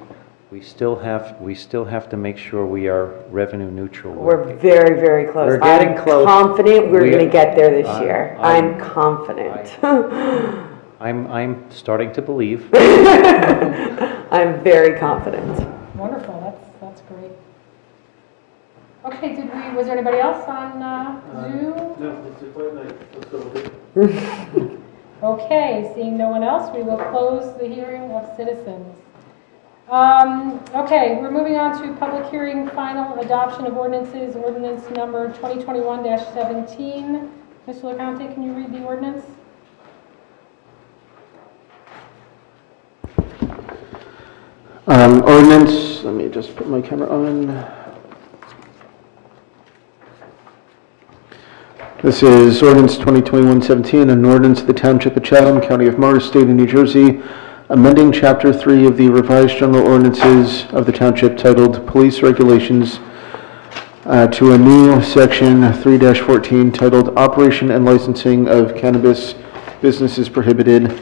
still have to make sure we are revenue neutral. We're very, very close. We're getting close. I'm confident we're going to get there this year. I'm confident. I'm starting to believe. I'm very confident. Wonderful. That's great. Okay, was there anybody else on Zoom? No, it's a quiet night. Let's go with it. Okay, seeing no one else, we will close the hearing of citizens. Okay, we're moving on to public hearing, final adoption of ordinances, ordinance number 2021-17. Mr. LeConte, can you read the ordinance? Ordinance, let me just put my camera on. This is ordinance 2021-17, an ordinance of the Township of Chatham, County of Morris, State of New Jersey, amending Chapter 3 of the Revised General Ordinances of the Township titled Police Regulations to a new Section 3-14 titled Operation and Licensing of Cannabis Businesses Prohibited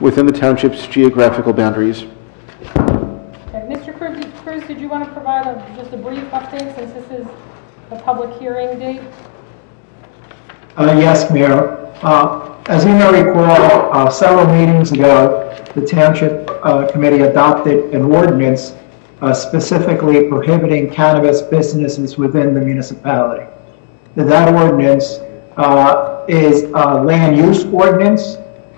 within the Township's geographical boundaries. Okay, Mr. Cruz, did you want to provide just a brief update since this is the public hearing date? Yes, Mayor. As you may recall, several meetings ago, the Township Committee adopted an ordinance specifically prohibiting cannabis businesses within the municipality. That ordinance is a land use ordinance,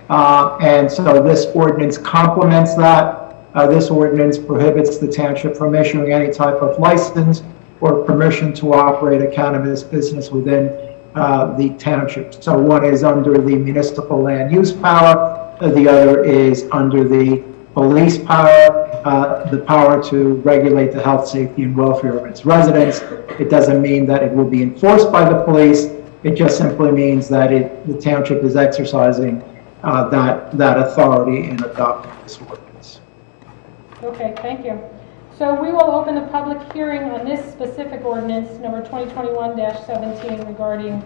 and so this ordinance complements that. This ordinance prohibits the Township from issuing any type of license or permission to operate a cannabis business within the Township. So one is under the municipal land use power, the other is under the police power, the power to regulate the health, safety, and welfare of its residents. It doesn't mean that it will be enforced by the police. It just simply means that the township is exercising that authority in adopting this ordinance. Okay, thank you. So we will open a public hearing on this specific ordinance, number 2021-17, regarding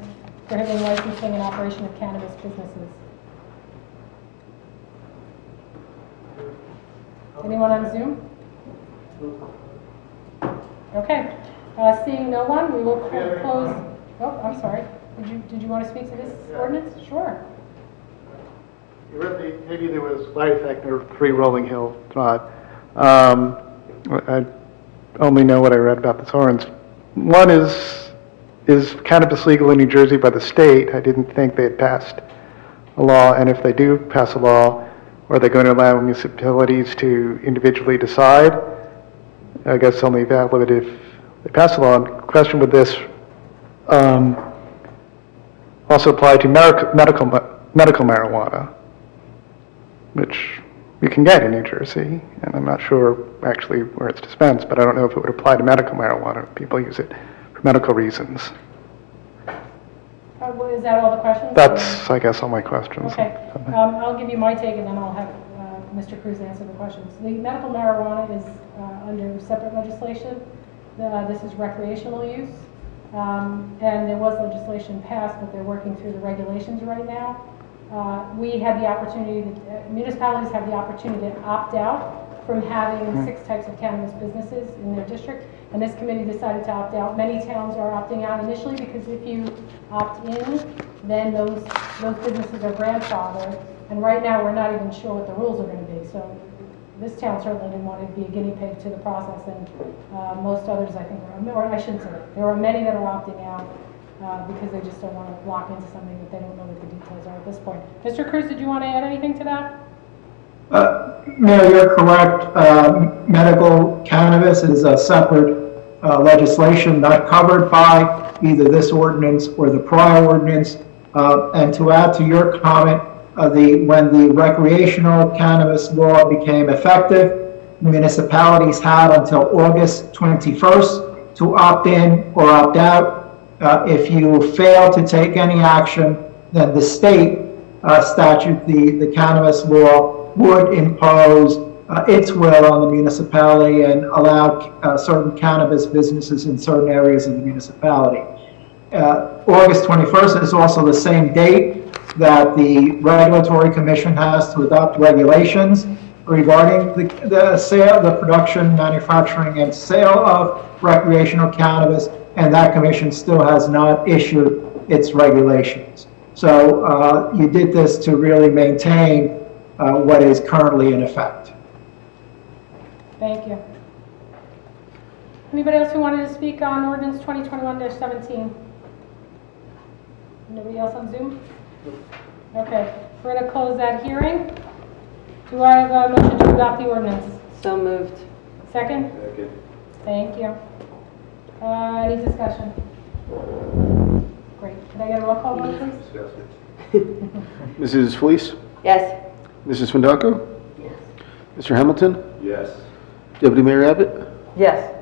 prohibiting licensing and operation of cannabis businesses. Anyone on Zoom? Okay. Seeing no one, we will close. Oh, I'm sorry. Did you want to speak to this ordinance? Sure. You read maybe there was light effect or 3 Rolling Hill Drive. I only know what I read about this ordinance. One is cannabis legal in New Jersey by the state? I didn't think they had passed a law, and if they do pass a law, are they going to allow municipalities to individually decide? I guess only valid if they pass a law. And question with this also apply to medical marijuana, which you can get in New Jersey, and I'm not sure actually where it's dispensed, but I don't know if it would apply to medical marijuana. People use it for medical reasons. Is that all the questions? That's, I guess, all my questions. Okay. I'll give you my take, and then I'll have Mr. Cruz answer the questions. The medical marijuana is under separate legislation. This is recreational use. And there was legislation passed, but they're working through the regulations right now. We had the opportunity, municipalities have the opportunity to opt out from having 6 types of cannabis businesses in their district, and this committee decided to opt out. Many towns are opting out initially because if you opt in, then those businesses are grandfathered, and right now we're not even sure what the rules are going to be. So this town certainly didn't want to be a guinea pig to the process, and most others, I think, or I shouldn't say that. There are many that are opting out because they just don't want to lock into something that they don't know what the details are at this point. Mr. Cruz, did you want to add anything to that? Mayor, you're correct. Medical cannabis is a separate legislation not covered by either this ordinance or the prior ordinance. And to add to your comment, when the recreational cannabis law became effective, municipalities had until August 21st to opt in or opt out. If you fail to take any action, then the state statute, the cannabis law, would impose its will on the municipality and allow certain cannabis businesses in certain areas of the municipality. August 21st is also the same date that the Regulatory Commission has to adopt regulations regarding the sale, the production, manufacturing, and sale of recreational cannabis, and that commission still has not issued its regulations. So you did this to really maintain what is currently in effect. Thank you. Anybody else who wanted to speak on ordinance 2021-17? Nobody else on Zoom? Okay, we're going to close that hearing. Do I have a motion to adopt the ordinance? So moved. Second? Second. Thank you. Any discussion? Great. Can I get a roll call vote, please? Mrs. Felice? Yes. Mrs. Fundaco? Yes. Mr. Hamilton? Yes. Deputy Mayor Abbott? Yes.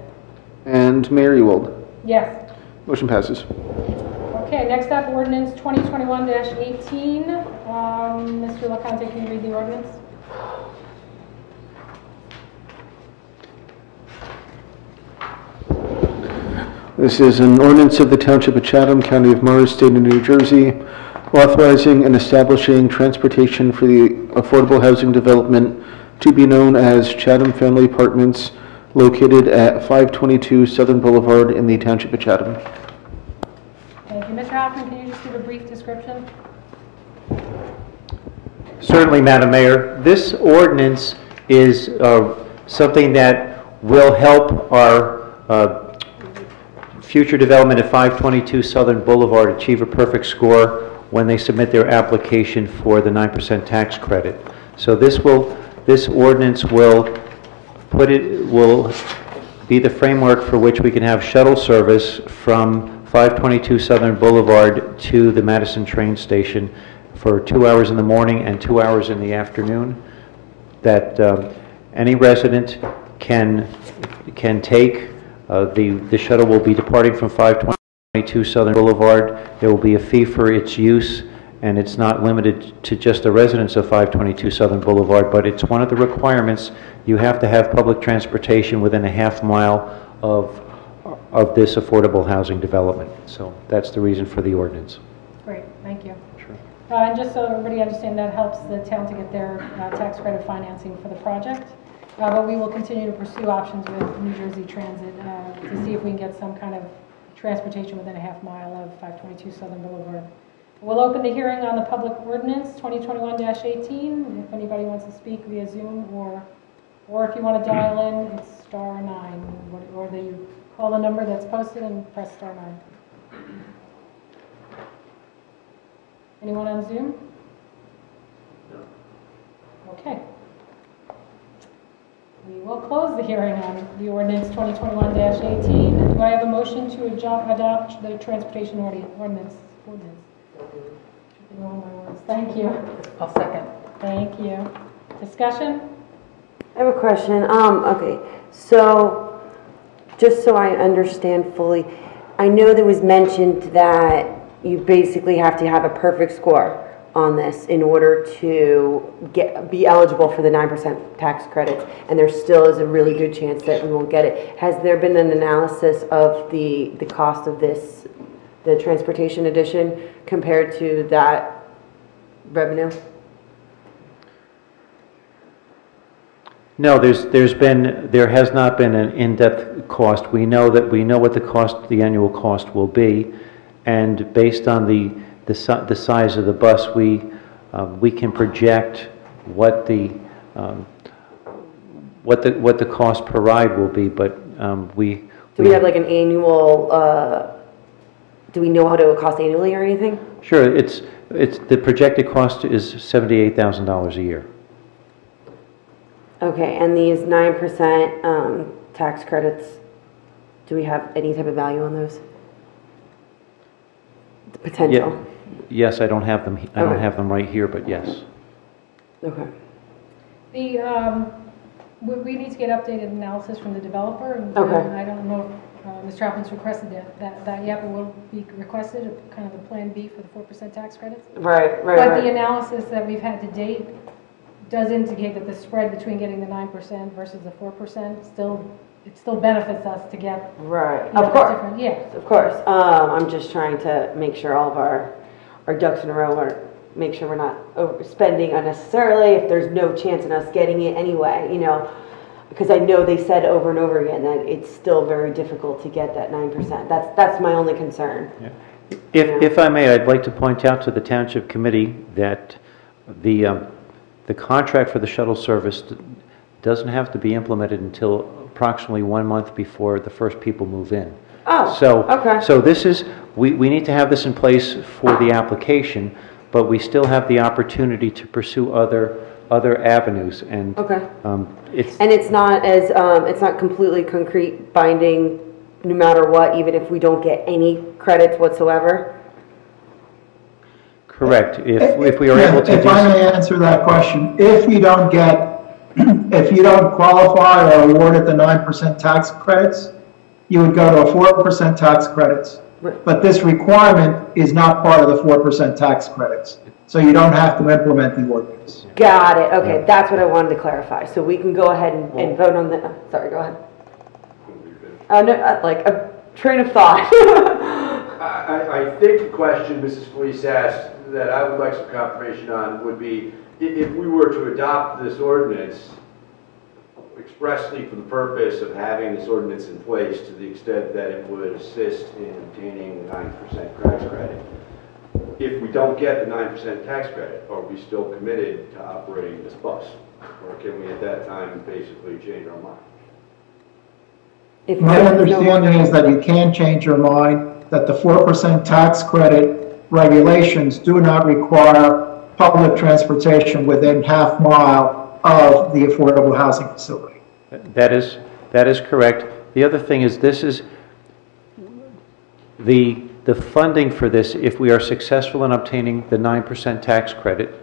And Mayor Ewald? Yes. Motion passes. Okay, next up, ordinance 2021-18. Mr. LaConte, can you read the ordinance? This is an ordinance of the Township of Chatham, County of Morris, State of New Jersey, authorizing and establishing transportation for the affordable housing development to be known as Chatham Family Apartments, located at 522 Southern Boulevard in the Township of Chatham. Thank you. Mr. Hoffman, can you just give a brief description? Certainly, Madam Mayor. This ordinance is something that will help our future development at 522 Southern Boulevard achieve a perfect score when they submit their application for the 9% tax credit. So this ordinance will be the framework for which we can have shuttle service from 522 Southern Boulevard to the Madison train station for 2 hours in the morning and 2 hours in the afternoon. that any resident can take, the shuttle will be departing from 522 Southern Boulevard. There will be a fee for its use, and it's not limited to just the residents of 522 Southern Boulevard, but it's one of the requirements. You have to have public transportation within a half mile of this affordable housing development. So that's the reason for the ordinance. Great, thank you. Sure. And just so everybody understands, that helps the town to get their tax credit financing for the project. But we will continue to pursue options with New Jersey Transit to see if we can get some kind of transportation within a half mile of 522 Southern Boulevard. We'll open the hearing on the public ordinance 2021-18. If anybody wants to speak via Zoom or if you want to dial in, it's *9, or you call the number that's posted and press *9. Anyone on Zoom? No. Okay. We will close the hearing on the ordinance 2021-18. Do I have a motion to adopt the transportation ordinance? Tripping over my words. Thank you. I'll second. Thank you. Discussion? I have a question. Okay, so just so I understand fully, I know there was mentioned that you basically have to have a perfect score on this in order to be eligible for the 9% tax credits, and there still is a really good chance that we won't get it. Has there been an analysis of the cost of this, the transportation addition, compared to that revenue? No, there has not been an in-depth cost. We know what the annual cost will be, and based on the size of the bus, we can project what the cost per ride will be. But do we have like an annual? Do we know what it will cost annually or anything? Sure, it's the projected cost is $78,000 a year. Okay, and these 9% tax credits, do we have any type of value on those? The potential? Yeah, yes, I don't have them. I don't have them right here, but yes. Okay. We need to get updated analysis from the developer. And, okay. I don't know if Mr. Appleton's requested that yet, but will be requested kind of a plan B for the 4% tax credits. Right. But the analysis that we've had to date does indicate that the spread between getting the 9% versus the 4% still benefits us to get. Right. Of course. Yeah. Of course. I'm just trying to make sure all of our ducks in a row are, make sure we're not overspending unnecessarily if there's no chance in us getting it anyway, because I know they said over and over again that it's still very difficult to get that 9%. That's my only concern. Yeah. If I may, I'd like to point out to the Township Committee that the contract for the shuttle service doesn't have to be implemented until approximately 1 month before the first people move in. Oh, okay. So this is, we need to have this in place for the application, but we still have the opportunity to pursue other avenues. And okay. It's not completely concrete binding, no matter what, even if we don't get any credits whatsoever. Correct. If we are able to. If I may answer that question, if you don't qualify or awarded the 9% tax credits, you would go to a 4% tax credits. Right. But this requirement is not part of the 4% tax credits, so you don't have to implement the ordinance. Got it. Okay, that's what I wanted to clarify. So we can go ahead and vote on the. Sorry, go ahead. No, like a train of thought. I think the question Mrs. Felice asked that I would like some confirmation on would be if we were to adopt this ordinance expressly for the purpose of having this ordinance in place to the extent that it would assist in obtaining 9% tax credit. If we don't get the 9% tax credit, are we still committed to operating this bus? Or can we at that time basically change our mind? My understanding is that you can change your mind, that the 4% tax credit regulations do not require public transportation within half mile of the affordable housing facility. That is correct. The other thing is this is the funding for this, if we are successful in obtaining the 9% tax credit,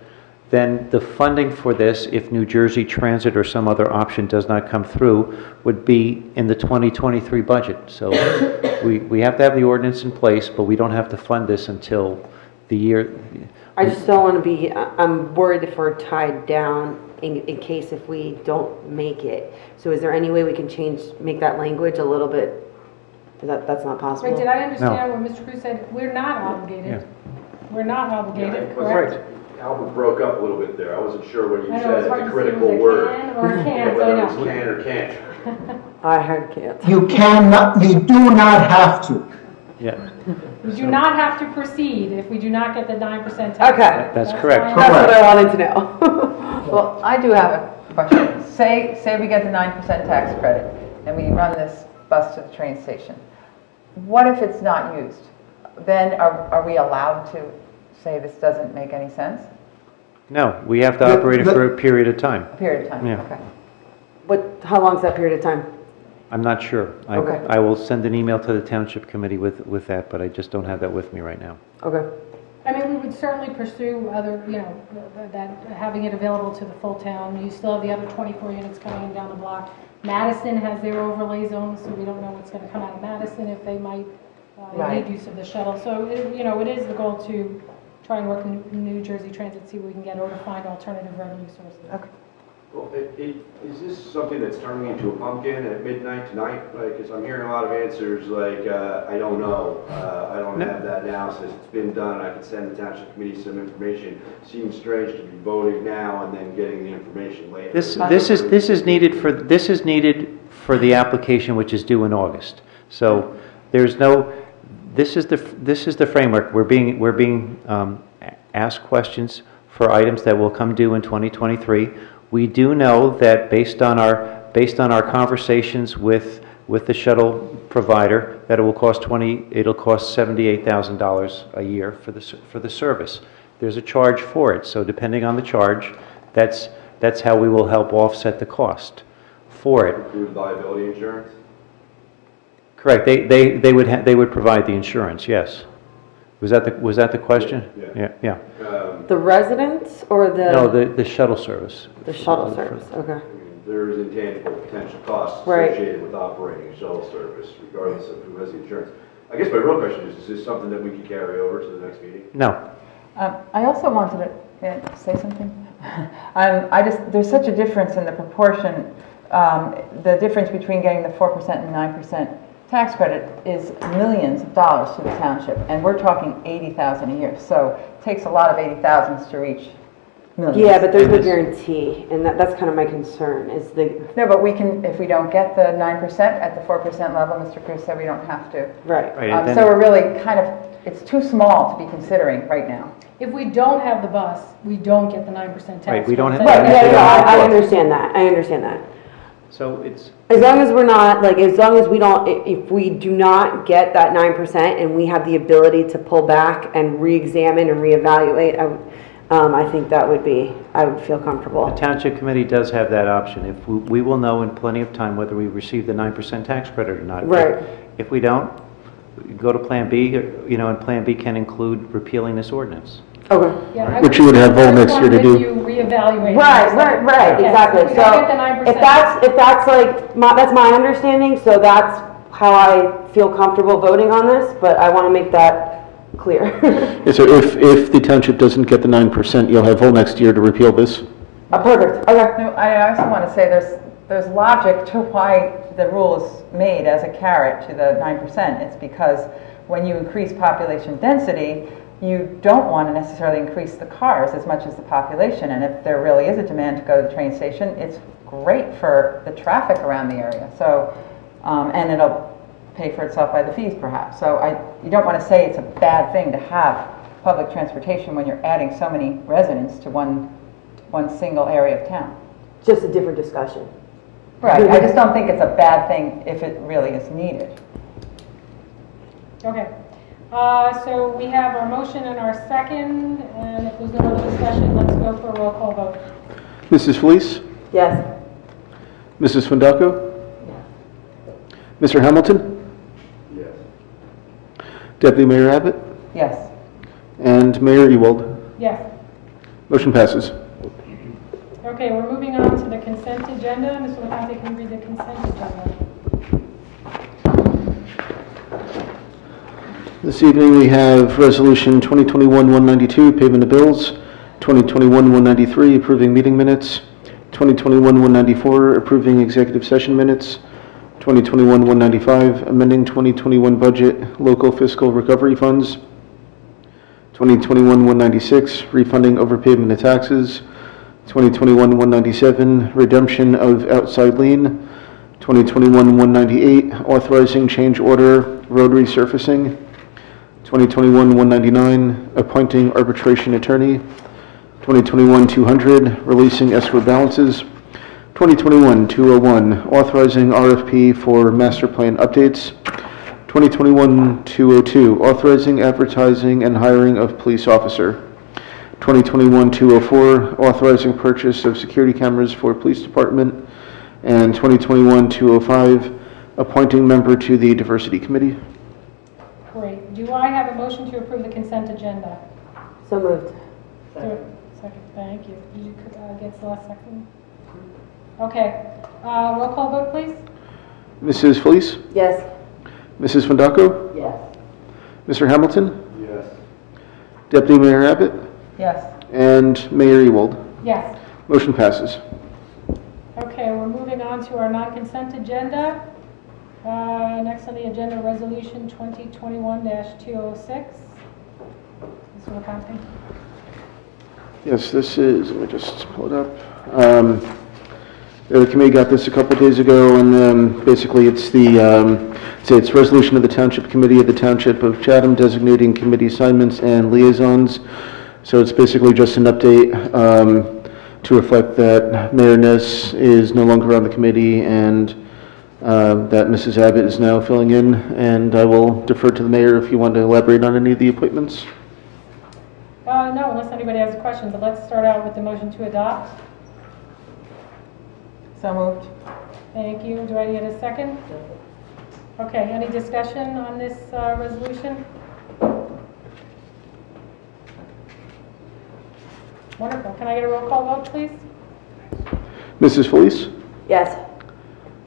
then the funding for this, if New Jersey Transit or some other option does not come through, would be in the 2023 budget. So we have to have the ordinance in place, but we don't have to fund this until the year. I just don't want to be, I'm worried if we're tied down in case if we don't make it. So is there any way we can make that language a little bit, that's not possible? Wait, did I understand what Mr. Cruz said? We're not obligated. Yeah. We're not obligated, Yeah, correct? Albert broke up a little bit there. I wasn't sure when you I know, said it's hard the to see, critical was it word. can or can't, Yeah, I whether know. it was can or can't. I heard can't. You cannot, you do not have to. Yeah, We do not have to proceed if we do not get the 9% tax. Okay. that's correct. fine. That's what I wanted to know. Well, I do have a question. Say we get the 9% tax credit and we run this bus to the train station. What if it's not used? Then are we allowed to say this doesn't make any sense? No, we have to operate it for a period of time. A period of time? Yeah. Okay. How long is that period of time? I'm not sure. Okay. I will send an email to the Township Committee with that, but I just don't have that with me right now. Okay. I mean, we would certainly pursue other, that having it available to the full town. You still have the other 24 units coming in down the block. Madison has their overlay zones, so we don't know what's going to come out of Madison if they might need use of the shuttle. So, it is the goal to try and work with New Jersey Transit, see what we can get, or to find alternative revenue sources. Okay. Well, is this something that's turning into a pumpkin at midnight tonight? Like, because I'm hearing a lot of answers like, I don't know, I don't have that analysis, it's been done, I can send the Township Committee some information. Seems strange to be voting now and then getting the information later. This is needed for the application which is due in August. So there's no, this is the framework. We're being asked questions for items that will come due in 2023. We do know that based on our conversations with the shuttle provider, that it'll cost $78,000 a year for the service. There's a charge for it, so depending on the charge, that's how we will help offset the cost for it. Include liability insurance? Correct. They would provide the insurance. Yes. Was that the question? Yeah. The residents or the? No, the shuttle service. The shuttle service, okay. There's intangible potential costs Right. associated with operating a shuttle service, regardless of who has the insurance. I guess my real question is this something that we can carry over to the next meeting? No. I also wanted to say something. There's such a difference in the proportion, the difference between getting the 4% and 9% tax credit is millions of dollars to the township, and we're talking 80,000 a year. So it takes a lot of 80,000s to reach millions. Yeah, but there's no guarantee, and that's kind of my concern, is the... No, but we can, if we don't get the 9% at the 4% level, Mr. Cruz said we don't have to. Right. So we're really kind of, it's too small to be considering right now. If we don't have the bus, we don't get the 9% tax. Right, we don't have- Right, I understand that, So it's... As long as we're not, as long as we don't, if we do not get that 9% and we have the ability to pull back and re-examine and reevaluate, I think that would be, I would feel comfortable. The Township Committee does have that option. If we will know in plenty of time whether we receive the 9% tax credit or not. Right. If we don't, we go to Plan B, and Plan B can include repealing this ordinance. Okay. Yeah, Which you would have all next year to do. You reevaluate. Right, Okay, exactly. if we So don't get the 9%. if that's that's my understanding, so that's how I feel comfortable voting on this, but I want to make that clear. Yeah, so if the township doesn't get the 9%, you'll have whole next year to repeal this? Perfect, okay. No, I also want to say there's logic to why the rule is made as a carrot to the 9%. It's because when you increase population density, you don't want to necessarily increase the cars as much as the population. And if there really is a demand to go to the train station, it's great for the traffic around the area. So, and it'll pay for itself by the fees perhaps. So you don't want to say it's a bad thing to have public transportation when you're adding so many residents to one single area of town. Just a different discussion. Right, I just don't think it's a bad thing if it really is needed. Okay. So we have our motion and our second, and if there's no other discussion, let's go for a roll call vote. Mrs. Felice? Yes. Mrs. Fundaco? Yes. Mr. Hamilton? Yes. Deputy Mayor Abbott? Yes. And Mayor Ewald? Yes. Motion passes. Okay, we're moving on to the consent agenda. Mr. LaConte, can you read the consent agenda? This evening we have Resolution 2021-192, payment of bills, 2021-193, approving meeting minutes, 2021-194, approving executive session minutes, 2021-195, amending 2021 budget, local fiscal recovery funds, 2021-196, refunding overpayment of taxes, 2021-197, redemption of outside lien, 2021-198, authorizing change order, road resurfacing, 2021-199, appointing arbitration attorney, 2021-200, releasing escrow balances, 2021-201, authorizing RFP for master plan updates, 2021-202, authorizing advertising and hiring of police officer, 2021-204, authorizing purchase of security cameras for police department, and 2021-205, appointing member to the diversity committee. Great. Do I have a motion to approve the consent agenda? So moved. Second, thank you. Did you get the last second? Okay. Roll call vote, please. Mrs. Felice? Yes. Mrs. Fondaco? Yes. Mr. Hamilton? Yes. Deputy Mayor Abbott? Yes. And Mayor Ewald? Yes. Motion passes. Okay, we're moving on to our non-consent agenda. Next on the agenda, Resolution 2021-206. Mr. LaConte. Yes, this is, let me just pull it up. The committee got this a couple days ago, and basically it's the it's resolution of the Township Committee of the Township of Chatham designating committee assignments and liaisons. So it's basically just an update to reflect that Mayor Ness is no longer on the committee and that Mrs. Abbott is now filling in. And I will defer to the mayor if you want to elaborate on any of the appointments. No, unless anybody has a question, but let's start out with the motion to adopt. So moved. Thank you. Do I need a second? Okay, any discussion on this resolution? Wonderful. Can I get a roll call vote, please? Mrs. Felice? Yes.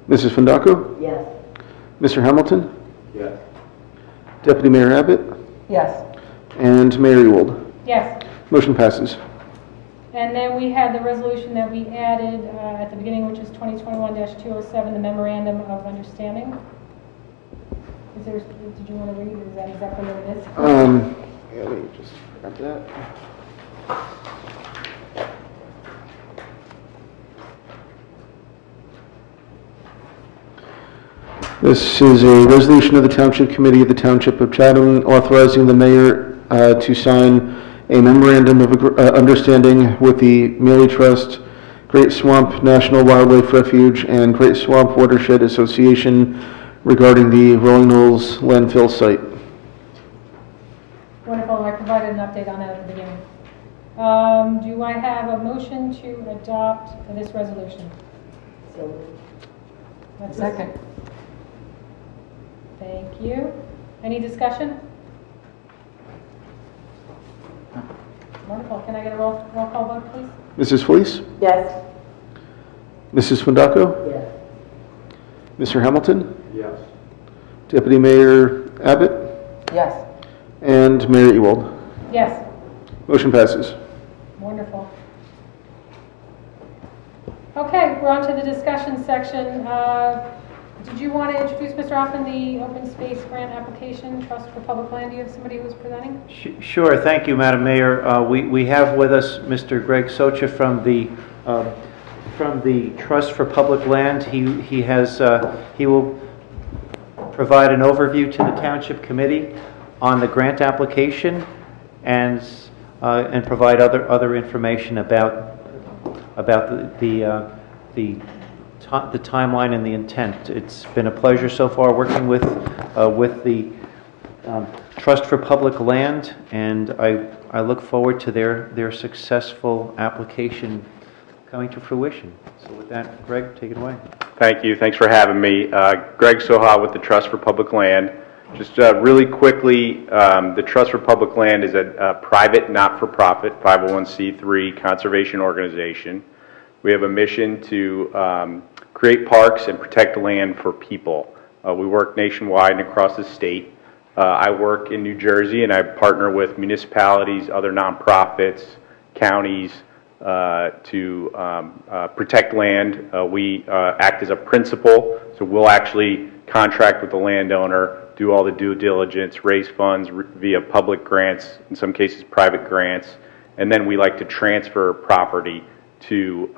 Mrs. Fondaco? Yes. Mr. Hamilton? Yes. Deputy Mayor Abbott? Yes. And Mayor Ewald? Yes. Motion passes. And then we had the resolution that we added at the beginning, which is 2021-207, the Memorandum of Understanding. Is there, did you want to read, or is that exactly what it is? Yeah, let me just grab that. This is a resolution of the Township Committee of the Township of Chatham authorizing the mayor to sign a memorandum of understanding with the Mealy Trust, Great Swamp National Wildlife Refuge, and Great Swamp Watershed Association regarding the Rolling Knolls landfill site. Wonderful. I provided an update on that at the beginning. Do I have a motion to adopt this resolution? So, That's Second. Thank you. Any discussion? Wonderful. Can I get a roll call vote, please? Mrs. Felice? Yes. Mrs. Fondaco? yes. Mr. Hamilton? Yes. Deputy Mayor Abbott? Yes. And Mayor Ewald? Yes. Motion passes. Wonderful. Okay, we're on to the discussion section. Did you want to introduce, Mr. Hoffman, the open space grant application, Trust for Public Land? Do you have somebody who's presenting? Sure, thank you, Madam Mayor. We have with us Mr. Greg Socha from the Trust for Public Land. He will provide an overview to the Township Committee on the grant application and provide other information about the timeline and the intent. It's been a pleasure so far working with the Trust for Public Land, and I look forward to their successful application coming to fruition. So with that, Greg, take it away. Thank you. Thanks for having me. Greg Soha with the Trust for Public Land. Just really quickly, the Trust for Public Land is a private, not-for-profit, 501c3 conservation organization. We have a mission to create parks and protect the land for people. We work nationwide and across the state. I work in New Jersey, and I partner with municipalities, other nonprofits, counties to protect land. We act as a principal, so we'll actually contract with the landowner, do all the due diligence, raise funds via public grants, in some cases private grants, and then we like to transfer property to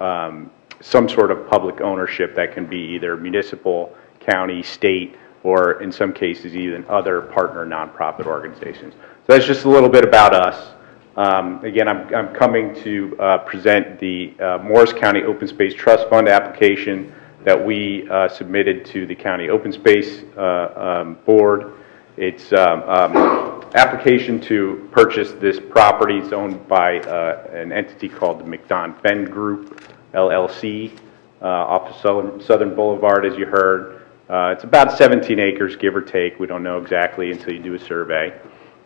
some sort of public ownership that can be either municipal, county, state, or in some cases even other partner nonprofit organizations. So that's just a little bit about us. Again, I'm coming to present the Morris County Open Space Trust Fund application that we submitted to the County Open Space Board. It's application to purchase this property. It's owned by an entity called the McDon-Fenn Group, LLC, off of Southern Boulevard, as you heard. It's about 17 acres, give or take. We don't know exactly until you do a survey.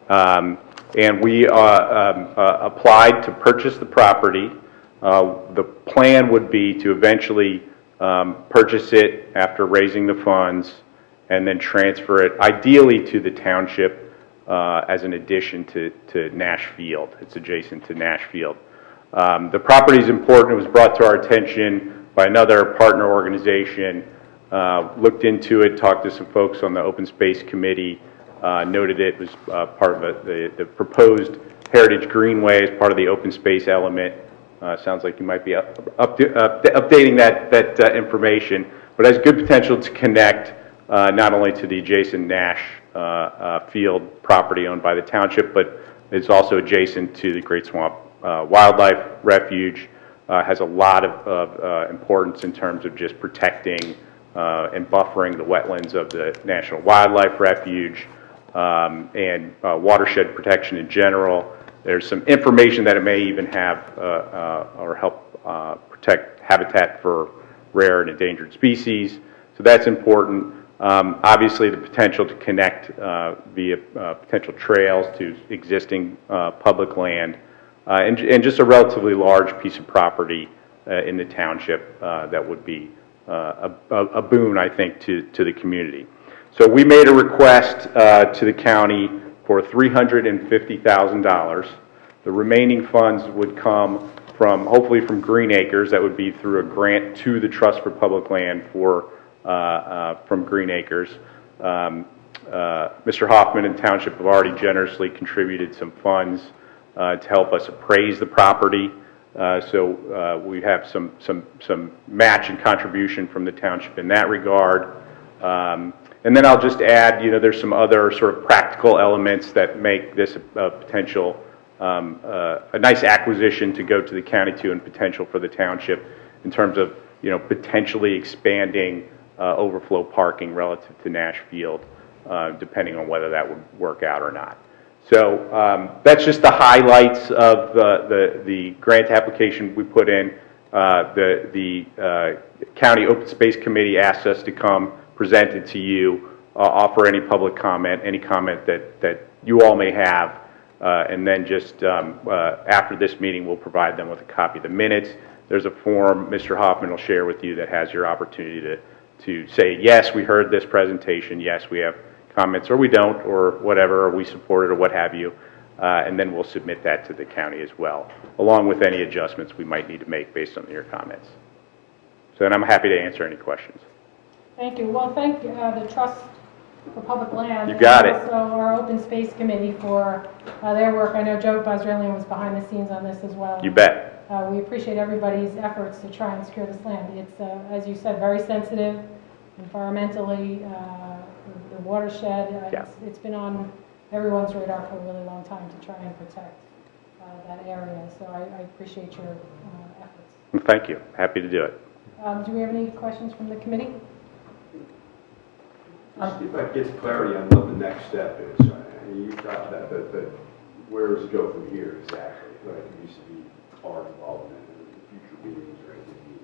And we applied to purchase the property. The plan would be to eventually purchase it after raising the funds and then transfer it, ideally to the township as an addition to Nash Field. It's adjacent to Nash Field. The property is important. It was brought to our attention by another partner organization. Looked into it, talked to some folks on the Open Space Committee, noted it was part of the proposed Heritage Greenway as part of the open space element. Sounds like you might be updating that information, but has good potential to connect not only to the adjacent Nash Field property owned by the township, but it's also adjacent to the Great Swamp Wildlife Refuge. Has a lot of importance in terms of just protecting and buffering the wetlands of the National Wildlife Refuge and watershed protection in general. There's some information that it may even have or help protect habitat for rare and endangered species. So that's important. Obviously, the potential to connect via potential trails to existing public land and just a relatively large piece of property in the township that would be a boon, I think, to the community. So we made a request to the county for $350,000. The remaining funds would come from, hopefully from Green Acres. That would be through a grant to the Trust for Public Land from Green Acres. Mr. Hoffman and Township have already generously contributed some funds to help us appraise the property. So we have some match and contribution from the township in that regard. And then I'll just add, there's some other sort of practical elements that make this a potential, a nice acquisition to go to the county to and potential for the township in terms of, potentially expanding overflow parking relative to Nash Field, depending on whether that would work out or not. So that's just the highlights of the grant application we put in. The County Open Space Committee asked us to come present it to you, offer any public comment, any comment that you all may have, and then just after this meeting we'll provide them with a copy of the minutes. There's a form Mr. Hoffman will share with you that has your opportunity to say, yes, we heard this presentation, yes, we have comments, or we don't, or whatever, or we support it, or what have you, and then we'll submit that to the county as well, along with any adjustments we might need to make based on your comments. So then I'm happy to answer any questions. Thank you. Well, thank the Trust for Public Land. You got it. And also our Open Space Committee for their work. I know Joe Bozrelian was behind the scenes on this as well. You bet. We appreciate everybody's efforts to try and secure this land. It's, as you said, very sensitive environmentally. The watershed, it's been on everyone's radar for a really long time to try and protect that area. So I appreciate your efforts. Thank you. Happy to do it. Do we have any questions from the committee? If I get clarity on what the next step is, you talked about that, but where does it go from here exactly? Like it used to be our involvement in the future meetings or anything.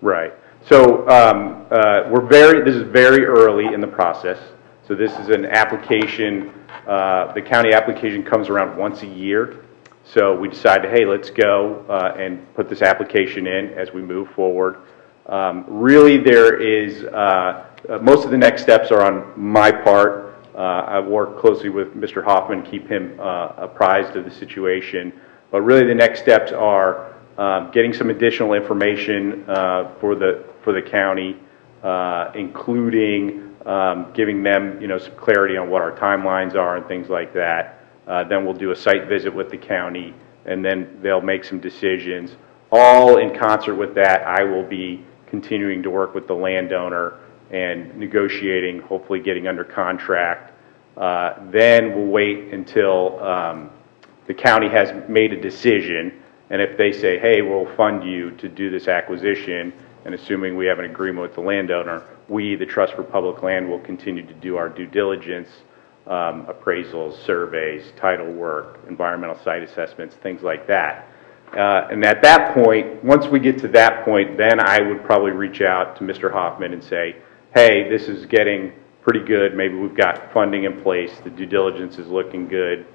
Right. So this is very early in the process. So this is an application, the county application comes around once a year. So we decided, hey, let's go and put this application in as we move forward. Really, there is, most of the next steps are on my part. I've worked closely with Mr. Hoffman, keep him apprised of the situation. But really the next steps are getting some additional information for the county, including giving them, some clarity on what our timelines are and things like that. Then we'll do a site visit with the county, and then they'll make some decisions. All in concert with that, I will be continuing to work with the landowner and negotiating, hopefully getting under contract. Then we'll wait until the county has made a decision, and if they say, hey, we'll fund you to do this acquisition, and assuming we have an agreement with the landowner, we, the Trust for Public Land, will continue to do our due diligence, appraisals, surveys, title work, environmental site assessments, things like that. And at that point, once we get to that point, then I would probably reach out to Mr. Hoffman and say, hey, this is getting pretty good. Maybe we've got funding in place. The due diligence is looking good.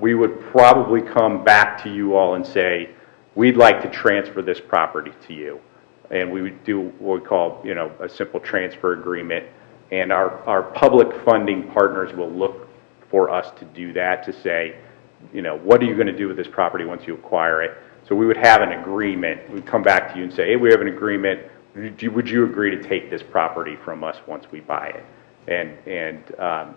We would probably come back to you all and say, we'd like to transfer this property to you. And we would do what we call, a simple transfer agreement. And our public funding partners will look for us to do that, to say, what are you going to do with this property once you acquire it? So we would have an agreement. We'd come back to you and say, hey, we have an agreement. Would you agree to take this property from us once we buy it?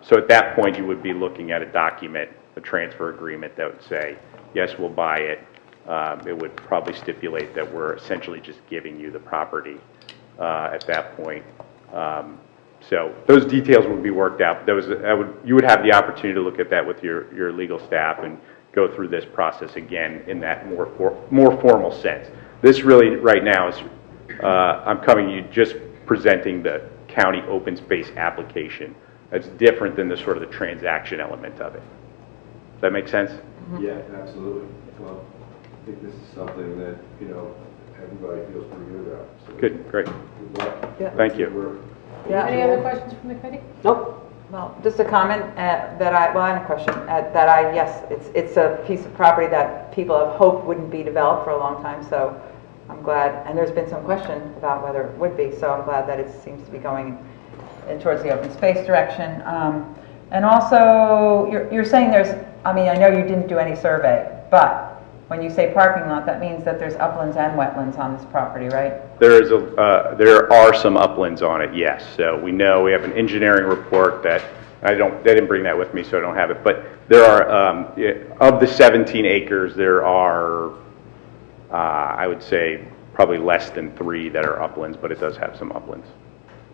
So at that point, you would be looking at a document, a transfer agreement that would say, yes, we'll buy it. It would probably stipulate that we're essentially just giving you the property at that point. So those details would be worked out. You would have the opportunity to look at that with your legal staff and go through this process again in that more formal sense. This really right now is I'm coming to you just presenting the county open space application. That's different than the sort of the transaction element of it. Does that make sense? Yeah, absolutely. Well, I think this is something that, everybody feels pretty good about. So Good, great. Good luck. Yeah. Thank you. Yeah. Any other questions from the committee? Nope. Well, just a comment and a question, yes, it's a piece of property that people have hoped wouldn't be developed for a long time, so I'm glad, and there's been some question about whether it would be, so I'm glad that it seems to be going in towards the open space direction. And also, you're saying I know you didn't do any survey, but when you say parking lot, that means that there's uplands and wetlands on this property, right? There are some uplands on it, yes. So we know we have an engineering report that they didn't bring that with me, so I don't have it. But there are of the 17 acres, there are I would say probably less than 3 that are uplands, but it does have some uplands.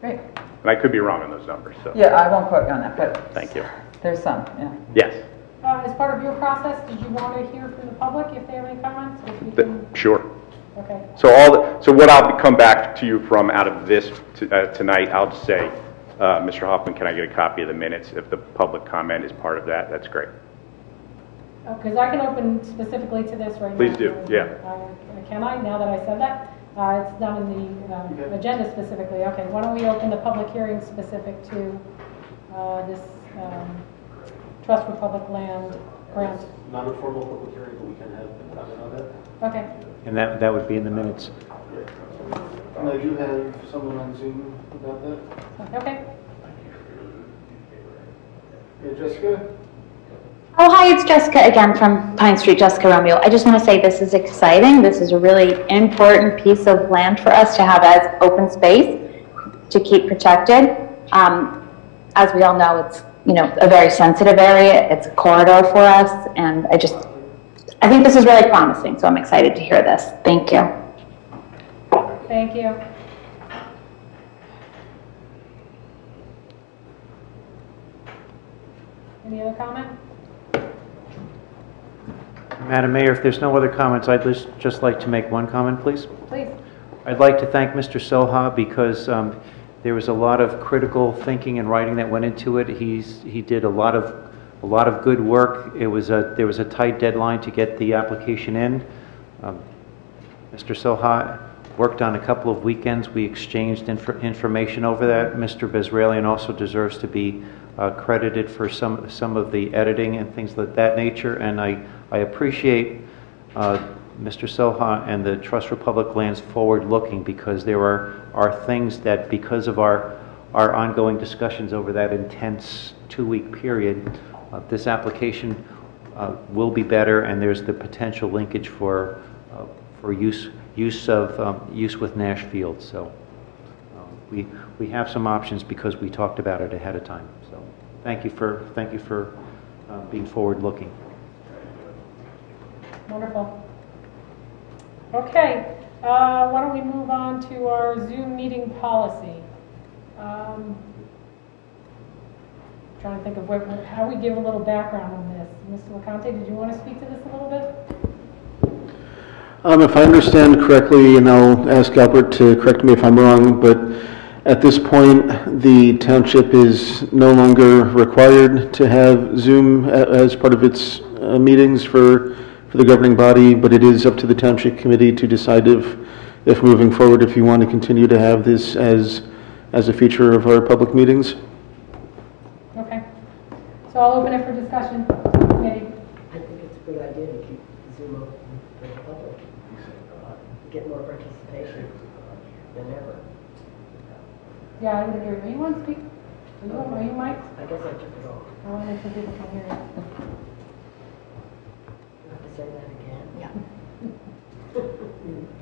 Great. And I could be wrong on those numbers. So. Yeah, I won't quote you on that, but thank you. There's some, yeah. Yes. As part of your process, did you want to hear from the public if they have any comments? Sure. Okay. So what I'll come back to you from out of this tonight, I'll just say, Mr. Hoffman, can I get a copy of the minutes? If the public comment is part of that, that's great. Because I can open specifically to this right now. Please do, yeah. Can I, now that I said that? It's done in the agenda specifically. Okay, why don't we open the public hearing specific to this Trust for Public Land grant. Not a formal public hearing, but we can have a comment on that. Okay. And that would be in the minutes. And I do have someone on Zoom about that. Okay. Yeah, Jessica? Oh, hi, it's Jessica again from Pine Street, Jessica Romeo. I just want to say this is exciting. This is a really important piece of land for us to have as open space to keep protected. As we all know, it's a very sensitive area. It's a corridor for us, and I think this is really promising, so I'm excited to hear this. Thank you. Thank you. Any other comment? Madam Mayor, if there's no other comments, I'd just like to make one comment, please. Please. I'd like to thank Mr. Soha because there was a lot of critical thinking and writing that went into it. He did a lot of good work. There was a tight deadline to get the application in. Mr. Soha worked on a couple of weekends. We exchanged information over that. Mr. Bezralian also deserves to be credited for some of the editing and things of that nature. And I I appreciate Mr. Soha and the Trust for Public Lands forward-looking, because there are things that, because of our ongoing discussions over that intense 2-week period, this application will be better, and there's the potential linkage for use with Nash Field. So we have some options because we talked about it ahead of time. So thank you for being forward-looking. Wonderful. Okay, why don't we move on to our Zoom meeting policy? Trying to think of how we give a little background on this. Mr. LeConte, did you want to speak to this a little bit? If I understand correctly, and I'll ask Albert to correct me if I'm wrong, but at this point, the township is no longer required to have Zoom as part of its meetings for the governing body, but it is up to the township committee to decide if moving forward, if you want to continue to have this as a feature of our public meetings. Okay. So I'll open it for discussion. Committee. I think it's a good idea to keep Zoom open for the public. Get more participation than ever. Yeah, I would agree. Do you want to speak? Are you Mike? I guess I took it off. I want to make sure people can hear you. You have to say that again? Yeah.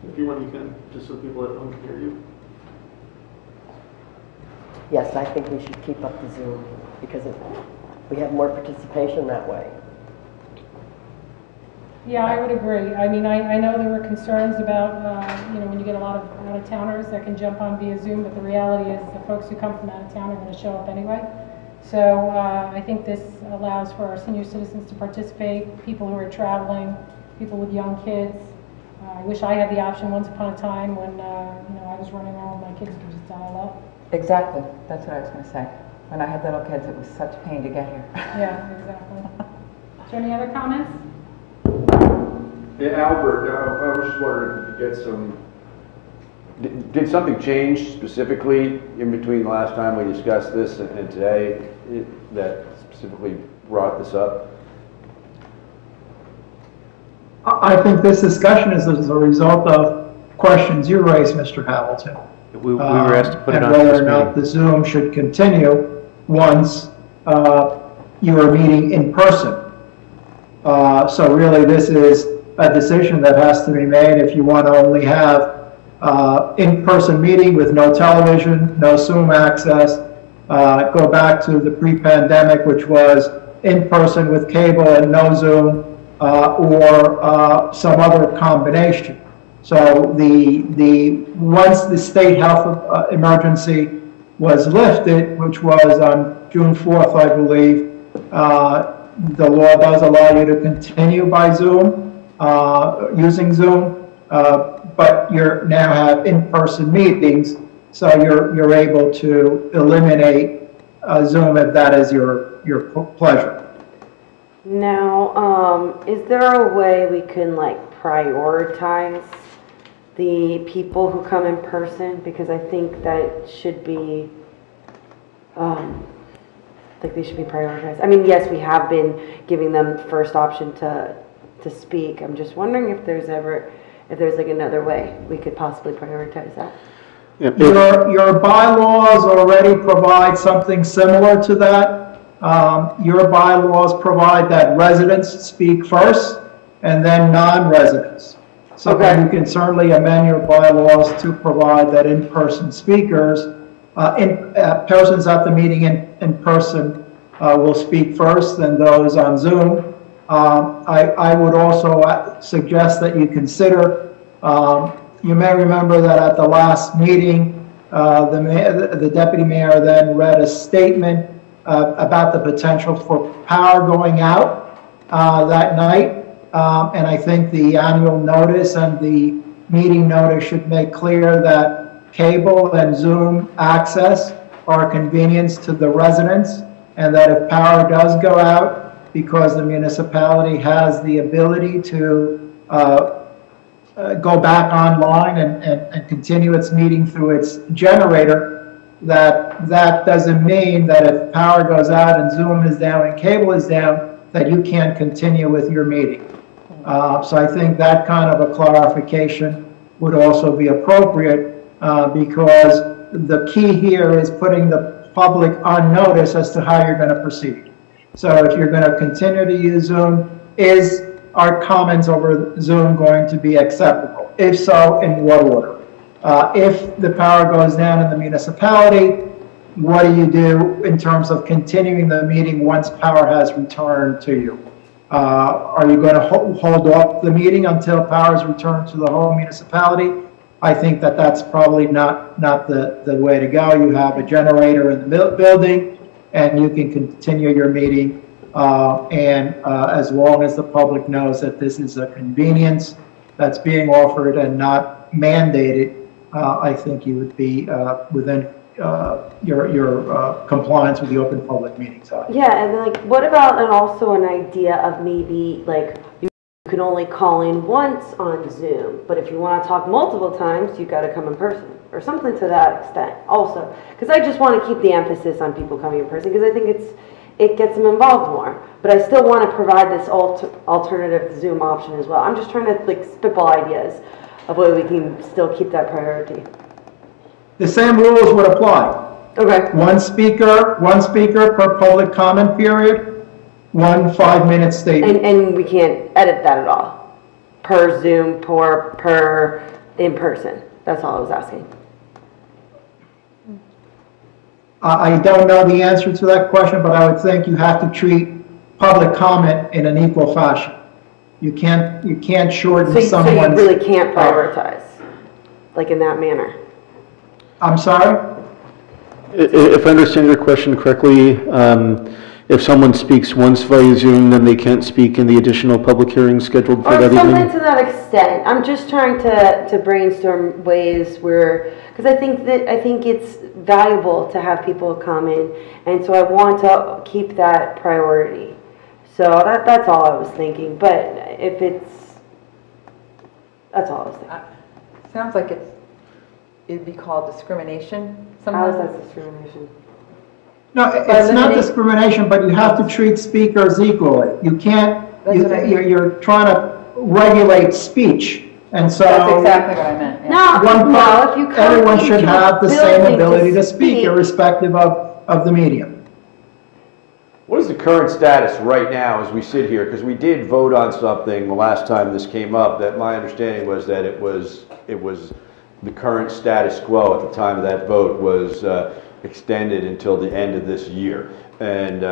If you want, you can, just so people at home can hear you. Yes, I think we should keep up the Zoom because we have more participation that way. Yeah, I would agree. I mean, I know there were concerns about, when you get a lot of out-of-towners that can jump on via Zoom, but the reality is the folks who come from out of town are going to show up anyway. So I think this allows for our senior citizens to participate, people who are traveling, people with young kids. I wish I had the option once upon a time when, I was running around with my kids could just dial up. Exactly. That's what I was going to say. When I had little kids, it was such a pain to get here. Yeah, exactly. Is there any other comments? Yeah, Albert, I was just wondering if you could get some, did something change specifically in between the last time we discussed this and today that specifically brought this up? I think this discussion is as a result of questions you raised, Mr. Hamilton. We were asked to put it on and this whether or not meeting. the Zoom should continue once you are meeting in person. So really this is a decision that has to be made if you want to only have in-person meeting with no television, no Zoom access, go back to the pre-pandemic, which was in-person with cable and no Zoom, or some other combination. So once the state health emergency was lifted, which was on June 4th, I believe, the law does allow you to continue by Zoom, using Zoom, but you now have in-person meetings, so you're able to eliminate Zoom if that is your pleasure. Now, is there a way we can prioritize the people who come in person? Because I think that should be, they should be prioritized. I mean, yes, we have been giving them first option to speak. I'm just wondering if there's another way we could possibly prioritize that. Yeah. Your bylaws already provide something similar to that. Your bylaws provide that residents speak first and then non-residents. So Okay. you can certainly amend your bylaws to provide that in-person speakers, persons at the meeting in person will speak first, then those on Zoom. I would also suggest that you consider, you may remember that at the last meeting, the deputy mayor then read a statement about the potential for power going out that night. And I think the annual notice and the meeting notice should make clear that cable and Zoom access are a convenience to the residents, and that if power does go out, because the municipality has the ability to go back online and continue its meeting through its generator, that doesn't mean that if power goes out and Zoom is down and cable is down, that you can't continue with your meeting. So I think that kind of a clarification would also be appropriate because the key here is putting the public on notice as to how you're going to proceed. So if you're going to continue to use Zoom, is our comments over Zoom going to be acceptable? If so, in what order? If the power goes down in the municipality, what do you do in terms of continuing the meeting once power has returned to you? Are you going to hold off the meeting until power is returned to the whole municipality? I think that that's probably not the way to go. You have a generator in the building, and you can continue your meeting. As long as the public knows that this is a convenience that's being offered and not mandated, I think you would be within your compliance with the Open Public Meetings Act. Yeah, and like, what about also an idea of maybe like you can only call in once on Zoom, but if you want to talk multiple times, you got to come in person or something to that extent also. Because I just want to keep the emphasis on people coming in person because I think it gets them involved more. But I still want to provide this alternative Zoom option as well. I'm just trying to like spitball ideas of way we can still keep that priority. The same rules would apply. Okay. One speaker per public comment period, 1 5-minute statement. And we can't edit that at all? Per Zoom, per in person? That's all I was asking. I don't know the answer to that question, but I would think you have to treat public comment in an equal fashion. You can't shorten someone's... So you really can't prioritize, like in that manner? I'm sorry? If I understand your question correctly, if someone speaks once via Zoom, then they can't speak in the additional public hearing scheduled for that evening? Or something to that extent. I'm just trying to brainstorm ways where, because I think it's valuable to have people come in, and so I want to keep that priority. So that's all I was thinking. But that's all I was thinking. Sounds like it'd be called discrimination. How is that discrimination? No, it's not discrimination, but you have to treat speakers equally. You can't, you're trying to regulate speech. And so that's exactly what I meant. Yeah. Everyone should have the same ability to speak, irrespective of the medium. What is the current status right now as we sit here? Because we did vote on something the last time this came up that my understanding was that it was the current status quo at the time of that vote was extended until the end of this year. And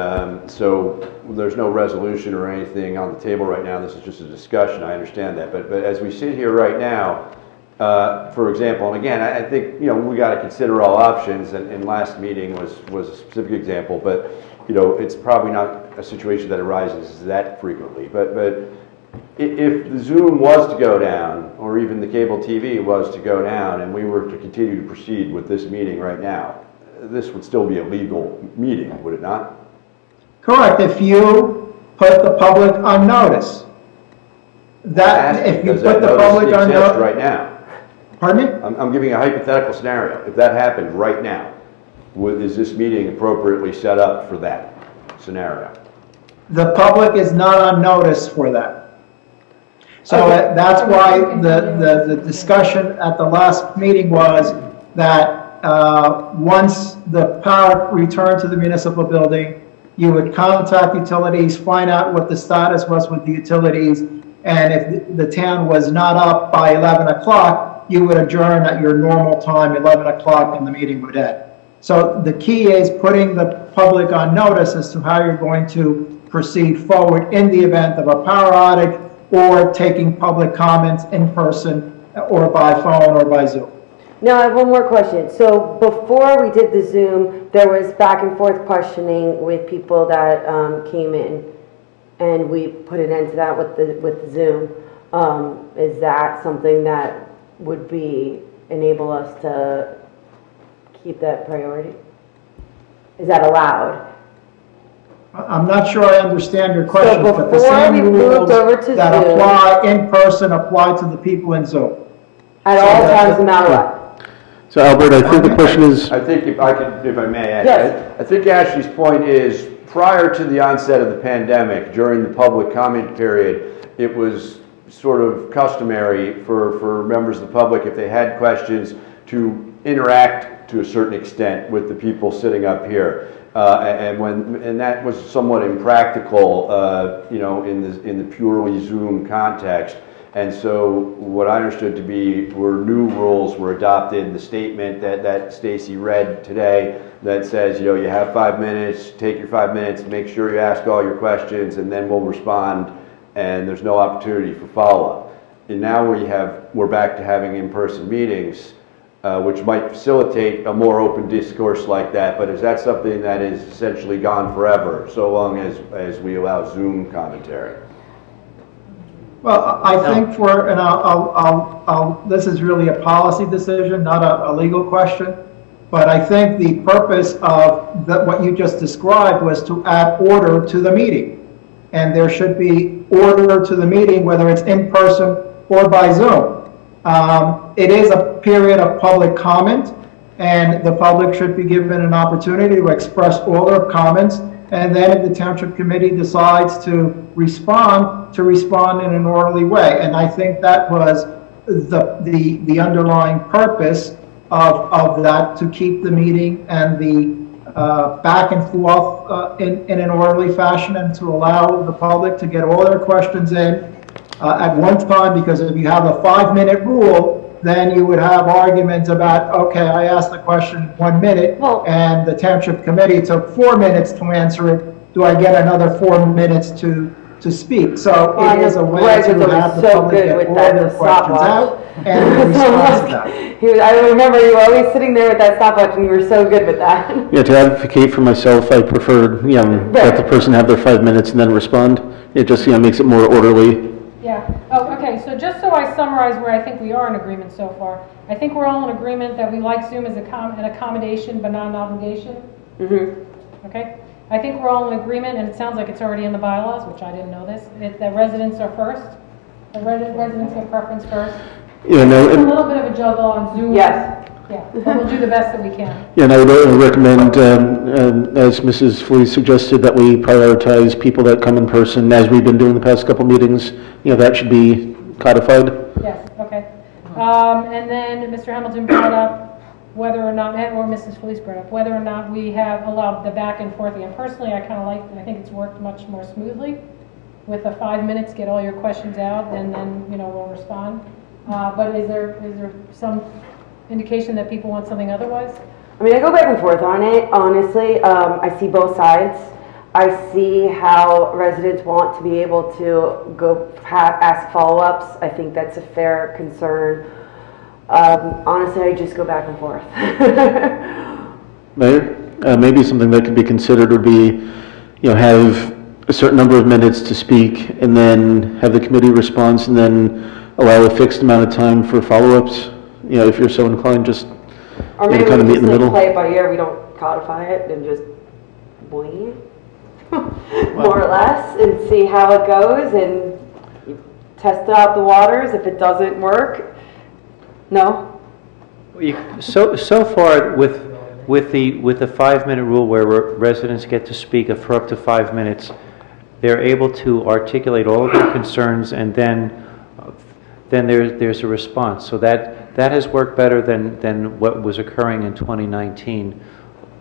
so there's no resolution or anything on the table right now. This is just a discussion. I understand that. But as we sit here right now, for example, and again, I think, we got to consider all options, and last meeting was a specific example, but, it's probably not a situation that arises that frequently. But if the Zoom was to go down, or even the cable TV was to go down, and we were to continue to proceed with this meeting right now, this would still be a legal meeting, would it not? Correct, if you put the public on notice. If you put the public on notice right now. Pardon me? I'm giving a hypothetical scenario. If that happened right now, is this meeting appropriately set up for that scenario? The public is not on notice for that. So that's why the discussion at the last meeting was that once the power returned to the municipal building, you would contact utilities, find out what the status was with the utilities, and if the town was not up by 11 o'clock, you would adjourn at your normal time, 11 o'clock, and the meeting would end. So the key is putting the public on notice as to how you're going to proceed forward in the event of a power outage or taking public comments in person or by phone or by Zoom. Now I have one more question. So before we did the Zoom, there was back and forth questioning with people that came in, and we put an end to that with the Zoom. Is that something that would enable us to keep that priority? Is that allowed? I'm not sure I understand your question, So but the same rules that Zoom, apply in person apply to the people in Zoom. At all times, no matter what. So Albert, I think the question is... I think if I may add, yes. I think Ashley's point is prior to the onset of the pandemic, during the public comment period, it was sort of customary for members of the public, if they had questions, to interact to a certain extent with the people sitting up here. And that was somewhat impractical, you know, in the purely Zoom context. And so what I understood to be were new rules were adopted. The statement that Stacy read today that says, you know, you have 5 minutes, take your 5 minutes, make sure you ask all your questions, and then we'll respond, and there's no opportunity for follow-up. And now we're back to having in-person meetings, which might facilitate a more open discourse like that, but is that something that is essentially gone forever, so long as we allow Zoom commentary? Well, I think this is really a policy decision, not a legal question. But I think the purpose of what you just described was to add order to the meeting. And there should be order to the meeting, whether it's in person or by Zoom. It is a period of public comment, and the public should be given an opportunity to express all their comments. And then if the Township Committee decides to respond in an orderly way. And I think that was the underlying purpose of that, to keep the meeting and the back and forth in an orderly fashion, and to allow the public to get all their questions in at one time. Because if you have a 5-minute rule, then you would have arguments about, okay, I asked the question 1 minute, and the Township Committee took 4 minutes to answer it. Do I get another 4 minutes to speak? So it is a way to have the public get all their questions out and respond to that. I remember you were always sitting there with that stopwatch, and you were so good with that. Yeah, to advocate for myself, I preferred, you know, let the person have their 5 minutes and then respond. It just, you know, makes it more orderly. Yeah. Oh, okay. So just so I summarize where I think we are in agreement so far, I think we're all in agreement that we like Zoom as an accommodation but not an obligation. Mm-hmm. Okay. I think we're all in agreement, and it sounds like it's already in the bylaws, which I didn't know this, that residents are first. The residents have preference first. Yeah, no, it's a little bit of a juggle on Zoom. Yes. Yeah, but we'll do the best that we can. Yeah, and I would recommend, as Mrs. Felice suggested, that we prioritize people that come in person, as we've been doing the past couple meetings. You know, that should be codified. Yes, okay. And then Mr. Hamilton brought up whether or not, or Mrs. Felice brought up, whether or not we have allowed the back and forth. And personally, I kind of like, I think it's worked much more smoothly with the 5 minutes, get all your questions out, and then, you know, we'll respond. But is there some indication that people want something otherwise? I mean, I go back and forth on it, honestly. I see both sides. I see how residents want to be able to go ask follow-ups. I think that's a fair concern. Honestly, I just go back and forth. Mayor, maybe something that could be considered would be, you know, have a certain number of minutes to speak, and then have the committee response, and then allow a fixed amount of time for follow-ups. You know, if you're so inclined, just or maybe kind of meet in the middle. Play it by ear. We don't codify it and just wing it, more or less, and see how it goes, and test out the waters. If it doesn't work, no. So far with the 5-minute rule, where residents get to speak for up to 5 minutes, they're able to articulate all of their concerns, and then there's a response. So that has worked better than what was occurring in 2019,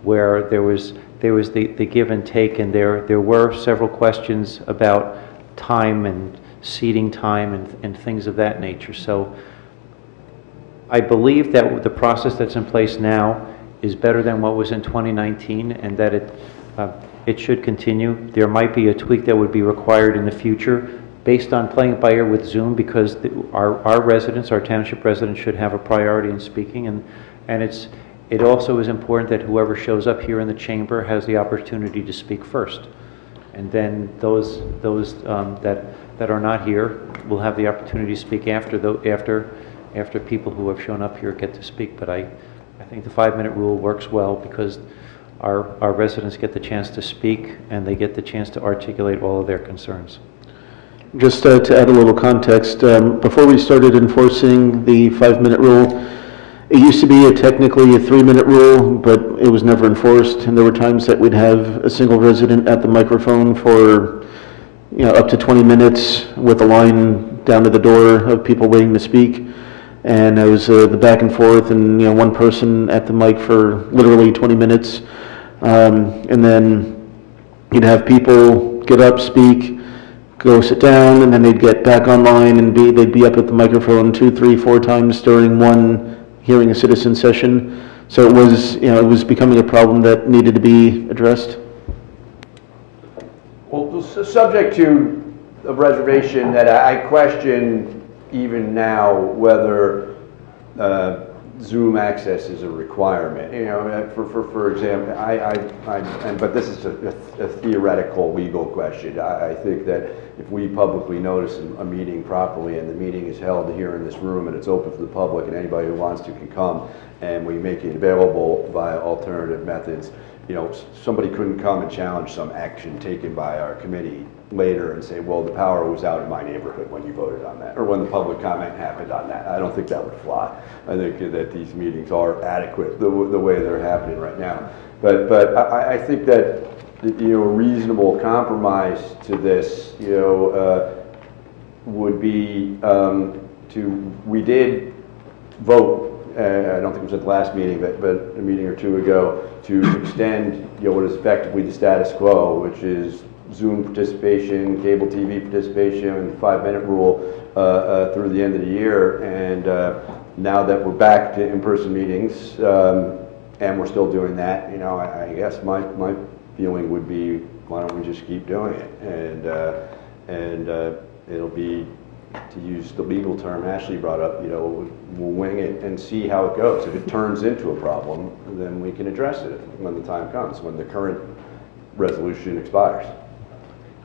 where there was the give and take, and there were several questions about time and seating time and things of that nature. So I believe that the process that's in place now is better than what was in 2019, and that it should continue. There might be a tweak that would be required in the future based on playing it by ear with Zoom, because our residents, our township residents, should have a priority in speaking, and it also is important that whoever shows up here in the chamber has the opportunity to speak first, and then those that are not here will have the opportunity to speak after people who have shown up here get to speak. But I think the 5-minute rule works well, because our residents get the chance to speak, and they get the chance to articulate all of their concerns. Just to add a little context, before we started enforcing the 5-minute rule, it used to be technically a 3-minute rule, but it was never enforced, and there were times that we'd have a single resident at the microphone for up to 20 minutes with a line down to the door of people waiting to speak. And it was the back and forth, and one person at the mic for literally 20 minutes. And then you'd have people get up, speak, go sit down, and then they'd get back online and they'd be up at the microphone 2, 3, 4 times during one hearing a citizen session. So it was, it was becoming a problem that needed to be addressed. Well, subject to a reservation that I question even now whether Zoom access is a requirement. For example, but this is a theoretical legal question. I think that if we publicly notice a meeting properly and the meeting is held here in this room and it's open to the public and anybody who wants to can come, and we make it available via alternative methods, somebody couldn't come and challenge some action taken by our committee later and say, well, the power was out in my neighborhood when you voted on that, or when the public comment happened on that. I don't think that would fly. I think that these meetings are adequate the way they're happening right now. But I think that a reasonable compromise to this, would be we did vote. I don't think it was at the last meeting, but a meeting or two ago, to extend what is effectively the status quo, which is Zoom participation, cable TV participation, and the 5-minute rule through the end of the year. And now that we're back to in-person meetings, and we're still doing that, I guess my feeling would be, why don't we just keep doing it? And it'll be, to use the legal term Ashley brought up, we'll wing it and see how it goes. If it turns into a problem, then we can address it when the time comes, when the current resolution expires.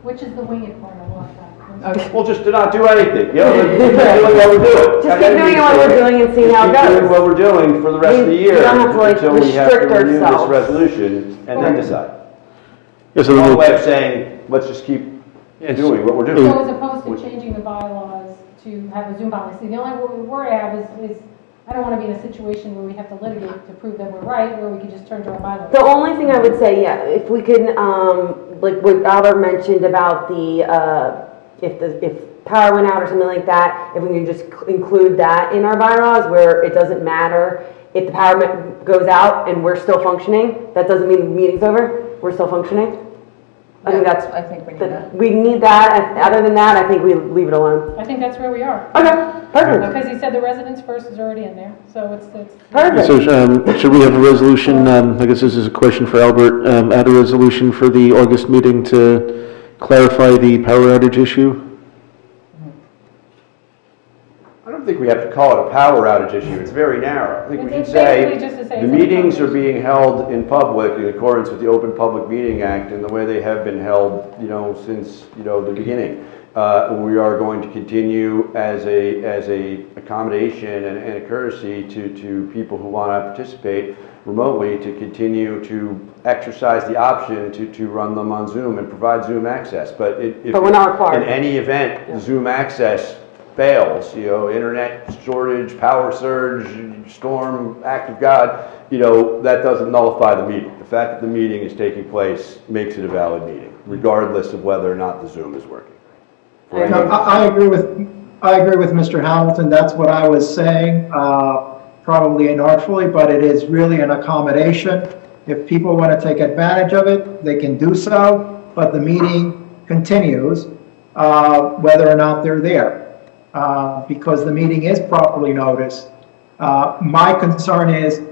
Which is the wing it part of what? Well, just to not do anything. Keep doing what we're doing. Just keep doing what we're doing and see how it goes. Keep doing what we're doing for the rest of the year until we have to renew this resolution and then decide. Yeah, so one way of saying, let's just keep doing what we're doing. So as opposed to changing the bylaws to have a Zoom policy, the only worry I have is I don't want to be in a situation where we have to litigate to prove that we're right, where we can just turn to our bylaws. The only thing I would say, if we could, like what Albert mentioned about if power went out or something like that, if we can just include that in our bylaws where it doesn't matter if the power goes out and we're still functioning, that doesn't mean the meeting's over, we're still functioning. I think we need that. We need that. Other than that, I think we leave it alone. I think that's where we are. Okay, perfect. Because he said the residents first is already in there, so it's perfect. So should we have a resolution, I guess this is a question for Albert, add a resolution for the August meeting to clarify the power outage issue? I don't think we have to call it a power outage issue. It's very narrow. I think we can say the meetings are being held in public in accordance with the Open Public Meeting Act and the way they have been held, since the beginning. We are going to continue as a accommodation and a courtesy to people who want to participate remotely to continue to exercise the option to run them on Zoom and provide Zoom access. But we're not required. In any event, Zoom access fails, internet shortage, power surge, storm, act of God, that doesn't nullify the meeting. The fact that the meeting is taking place makes it a valid meeting, regardless of whether or not the Zoom is working. I agree with Mr. Hamilton. That's what I was saying, probably inartfully, but it is really an accommodation. If people want to take advantage of it, they can do so, but the meeting continues whether or not they're there. Because the meeting is properly noticed. My concern is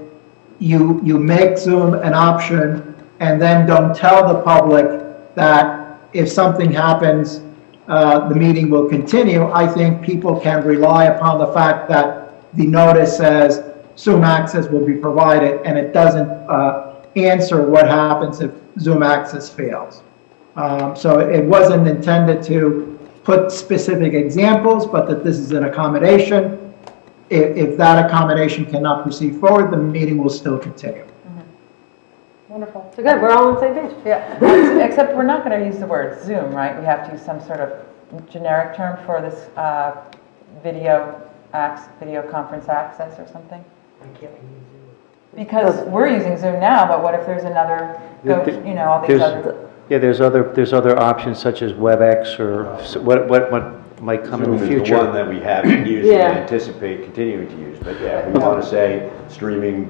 you make Zoom an option and then don't tell the public that if something happens, the meeting will continue. I think people can rely upon the fact that the notice says Zoom access will be provided and it doesn't answer what happens if Zoom access fails. So it wasn't intended to put specific examples, but that this is an accommodation. If that accommodation cannot proceed forward, the meeting will still continue. wonderful. So good, we're all on the same page. Yeah, except we're not going to use the word Zoom, right? We have to use some sort of generic term for this video conference access or something. Because we're using Zoom now, but what if there's another, all these other... Yeah, there's other options such as WebEx or what might come in the Zoom is future. the one that we haven't used Yeah. and anticipate continuing to use, but yeah, if we want to say streaming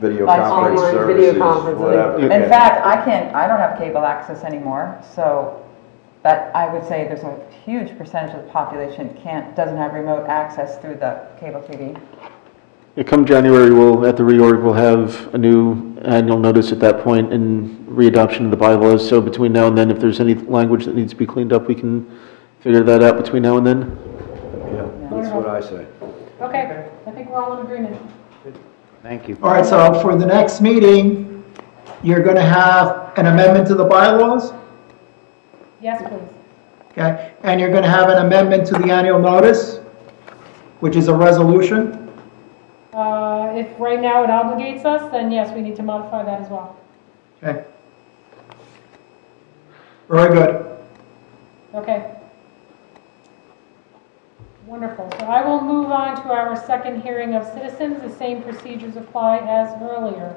video Like conference online services, video conferencing. whatever. In yeah. fact, I don't have cable access anymore, so that, I would say there's a huge percentage of the population doesn't have remote access through the cable TV. Yeah, come January, at the reorg, we'll have a new annual notice at that point and readoption of the bylaws. So between now and then, if there's any language that needs to be cleaned up, we can figure that out between now and then. Yeah, that's what I say. Okay, I think we're all in agreement. Thank you. All right, so for the next meeting, you're going to have an amendment to the bylaws, Yes, please. okay? And you're going to have an amendment to the annual notice, which is a resolution. If right now it obligates us, then yes, we need to modify that as well. Okay. Very good. Okay. Wonderful. So I will move on to our second hearing of citizens. The same procedures apply as earlier.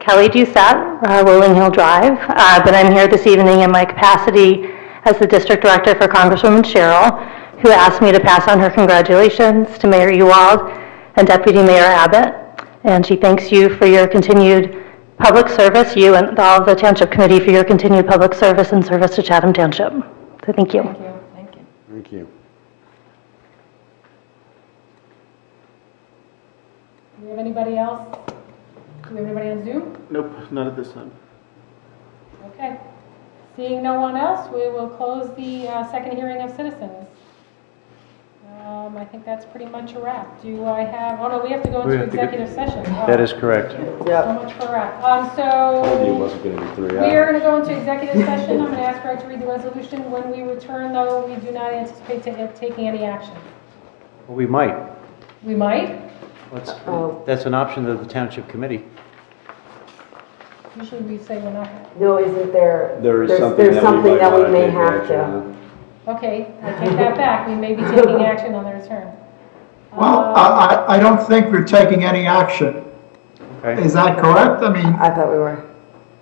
Kelly Doucette, Rolling Hill Drive, but I'm here this evening in my capacity as the District Director for Congresswoman Cheryl, who asked me to pass on her congratulations to Mayor Ewald and Deputy Mayor Abbott. And she thanks you for your continued public service, you and all of the Township Committee for your continued public service and service to Chatham Township. So thank you. Thank you. Thank you. Thank you. Do we have anybody else? Do we have anybody on Zoom? Nope, not at this time. Okay. Seeing no one else, we will close the second hearing of citizens. I think that's pretty much a wrap. Do I have, oh no, we have to go into executive session. Oh, That is correct. so much for a wrap. It So wasn't going to be 3 we hours. are going to go into executive session. I'm going to ask Greg to read the resolution. When we return, though, we do not anticipate taking any action. Well, we might. We might. That's an option of the Township Committee. Usually we say we're not. No, isn't there? There is there's something something that we might may take have action to. on. Okay, I take that back. We may be taking action on the return. Well, I don't think we're taking any action. Okay. Is that correct? I mean, I thought we were.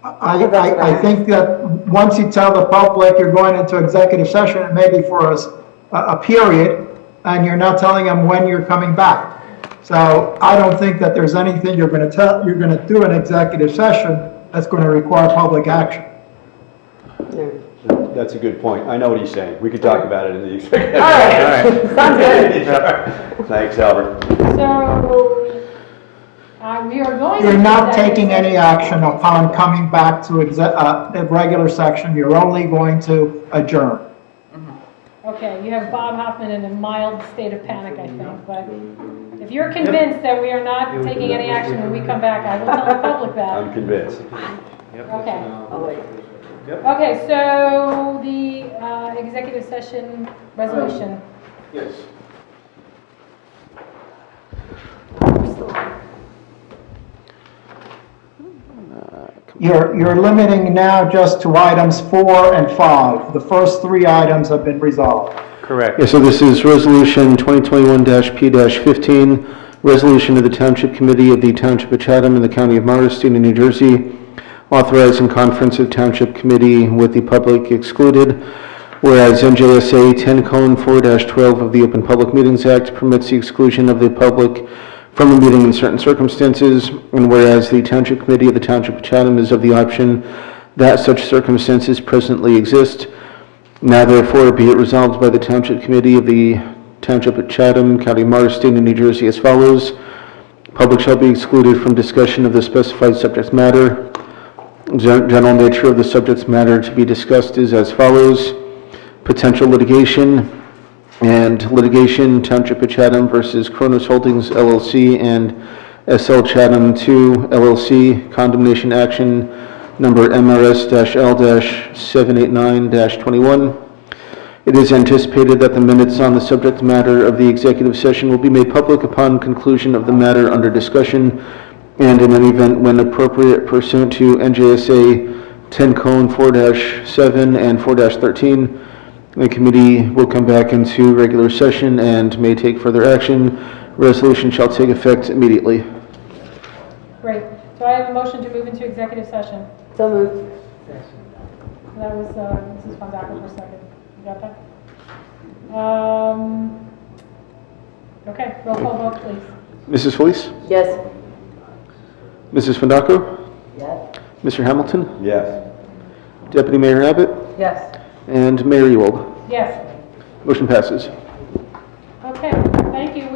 I think that once you tell the public you're going into executive session, it may be for a period, and you're not telling them when you're coming back. So I don't think that there's anything you're going to do in executive session that's going to require public action. That's a good point. I know what he's saying. We could talk about it in the executive. All right. Sounds good. Thanks, Albert. So we are going. You're into not executive taking session. any action upon coming back to a regular section. You're only going to adjourn. Okay, you have Bob Hoffman in a mild state of panic, I think, but if you're convinced that we are not taking any action when we come back, I will tell the public that. I'm convinced. Okay. Okay, so the executive session resolution. Yes. You're limiting now just to items 4 and 5. The first 3 items have been resolved. Correct. Yeah, so this is Resolution 2021-P-15, resolution of the Township Committee of the Township of Chatham in the County of Morris, State of New Jersey, authorizing conference of Township Committee with the public excluded, whereas NJSA 10:4-12 of the Open Public Meetings Act permits the exclusion of the public from a meeting in certain circumstances, and whereas the Township Committee of the Township of Chatham is of the option that such circumstances presently exist, now therefore be it resolved by the Township Committee of the Township of Chatham, County of Morris, State of New Jersey as follows. Public shall be excluded from discussion of the specified subject matter. General nature of the subject matter to be discussed is as follows. Potential litigation and litigation, Township of Chatham versus Kronos Holdings LLC and SL Chatham 2 LLC, condemnation action number MRS-L-789-21. It is anticipated that the minutes on the subject matter of the executive session will be made public upon conclusion of the matter under discussion, and in any event when appropriate pursuant to NJSA 10:4-7 and 4-13, The committee will come back into regular session and may take further action. Resolution shall take effect immediately. Great. So I have a motion to move into executive session. So moved. That was Mrs. Fondaco for a second. You got that? Okay, roll call vote, please. Mrs. Felice? Yes. Mrs. Fondaco? Yes. Mr. Hamilton? Yes. Deputy Mayor Abbott? Yes. And Mayor Ewald? Yes. Motion passes. Okay, thank you.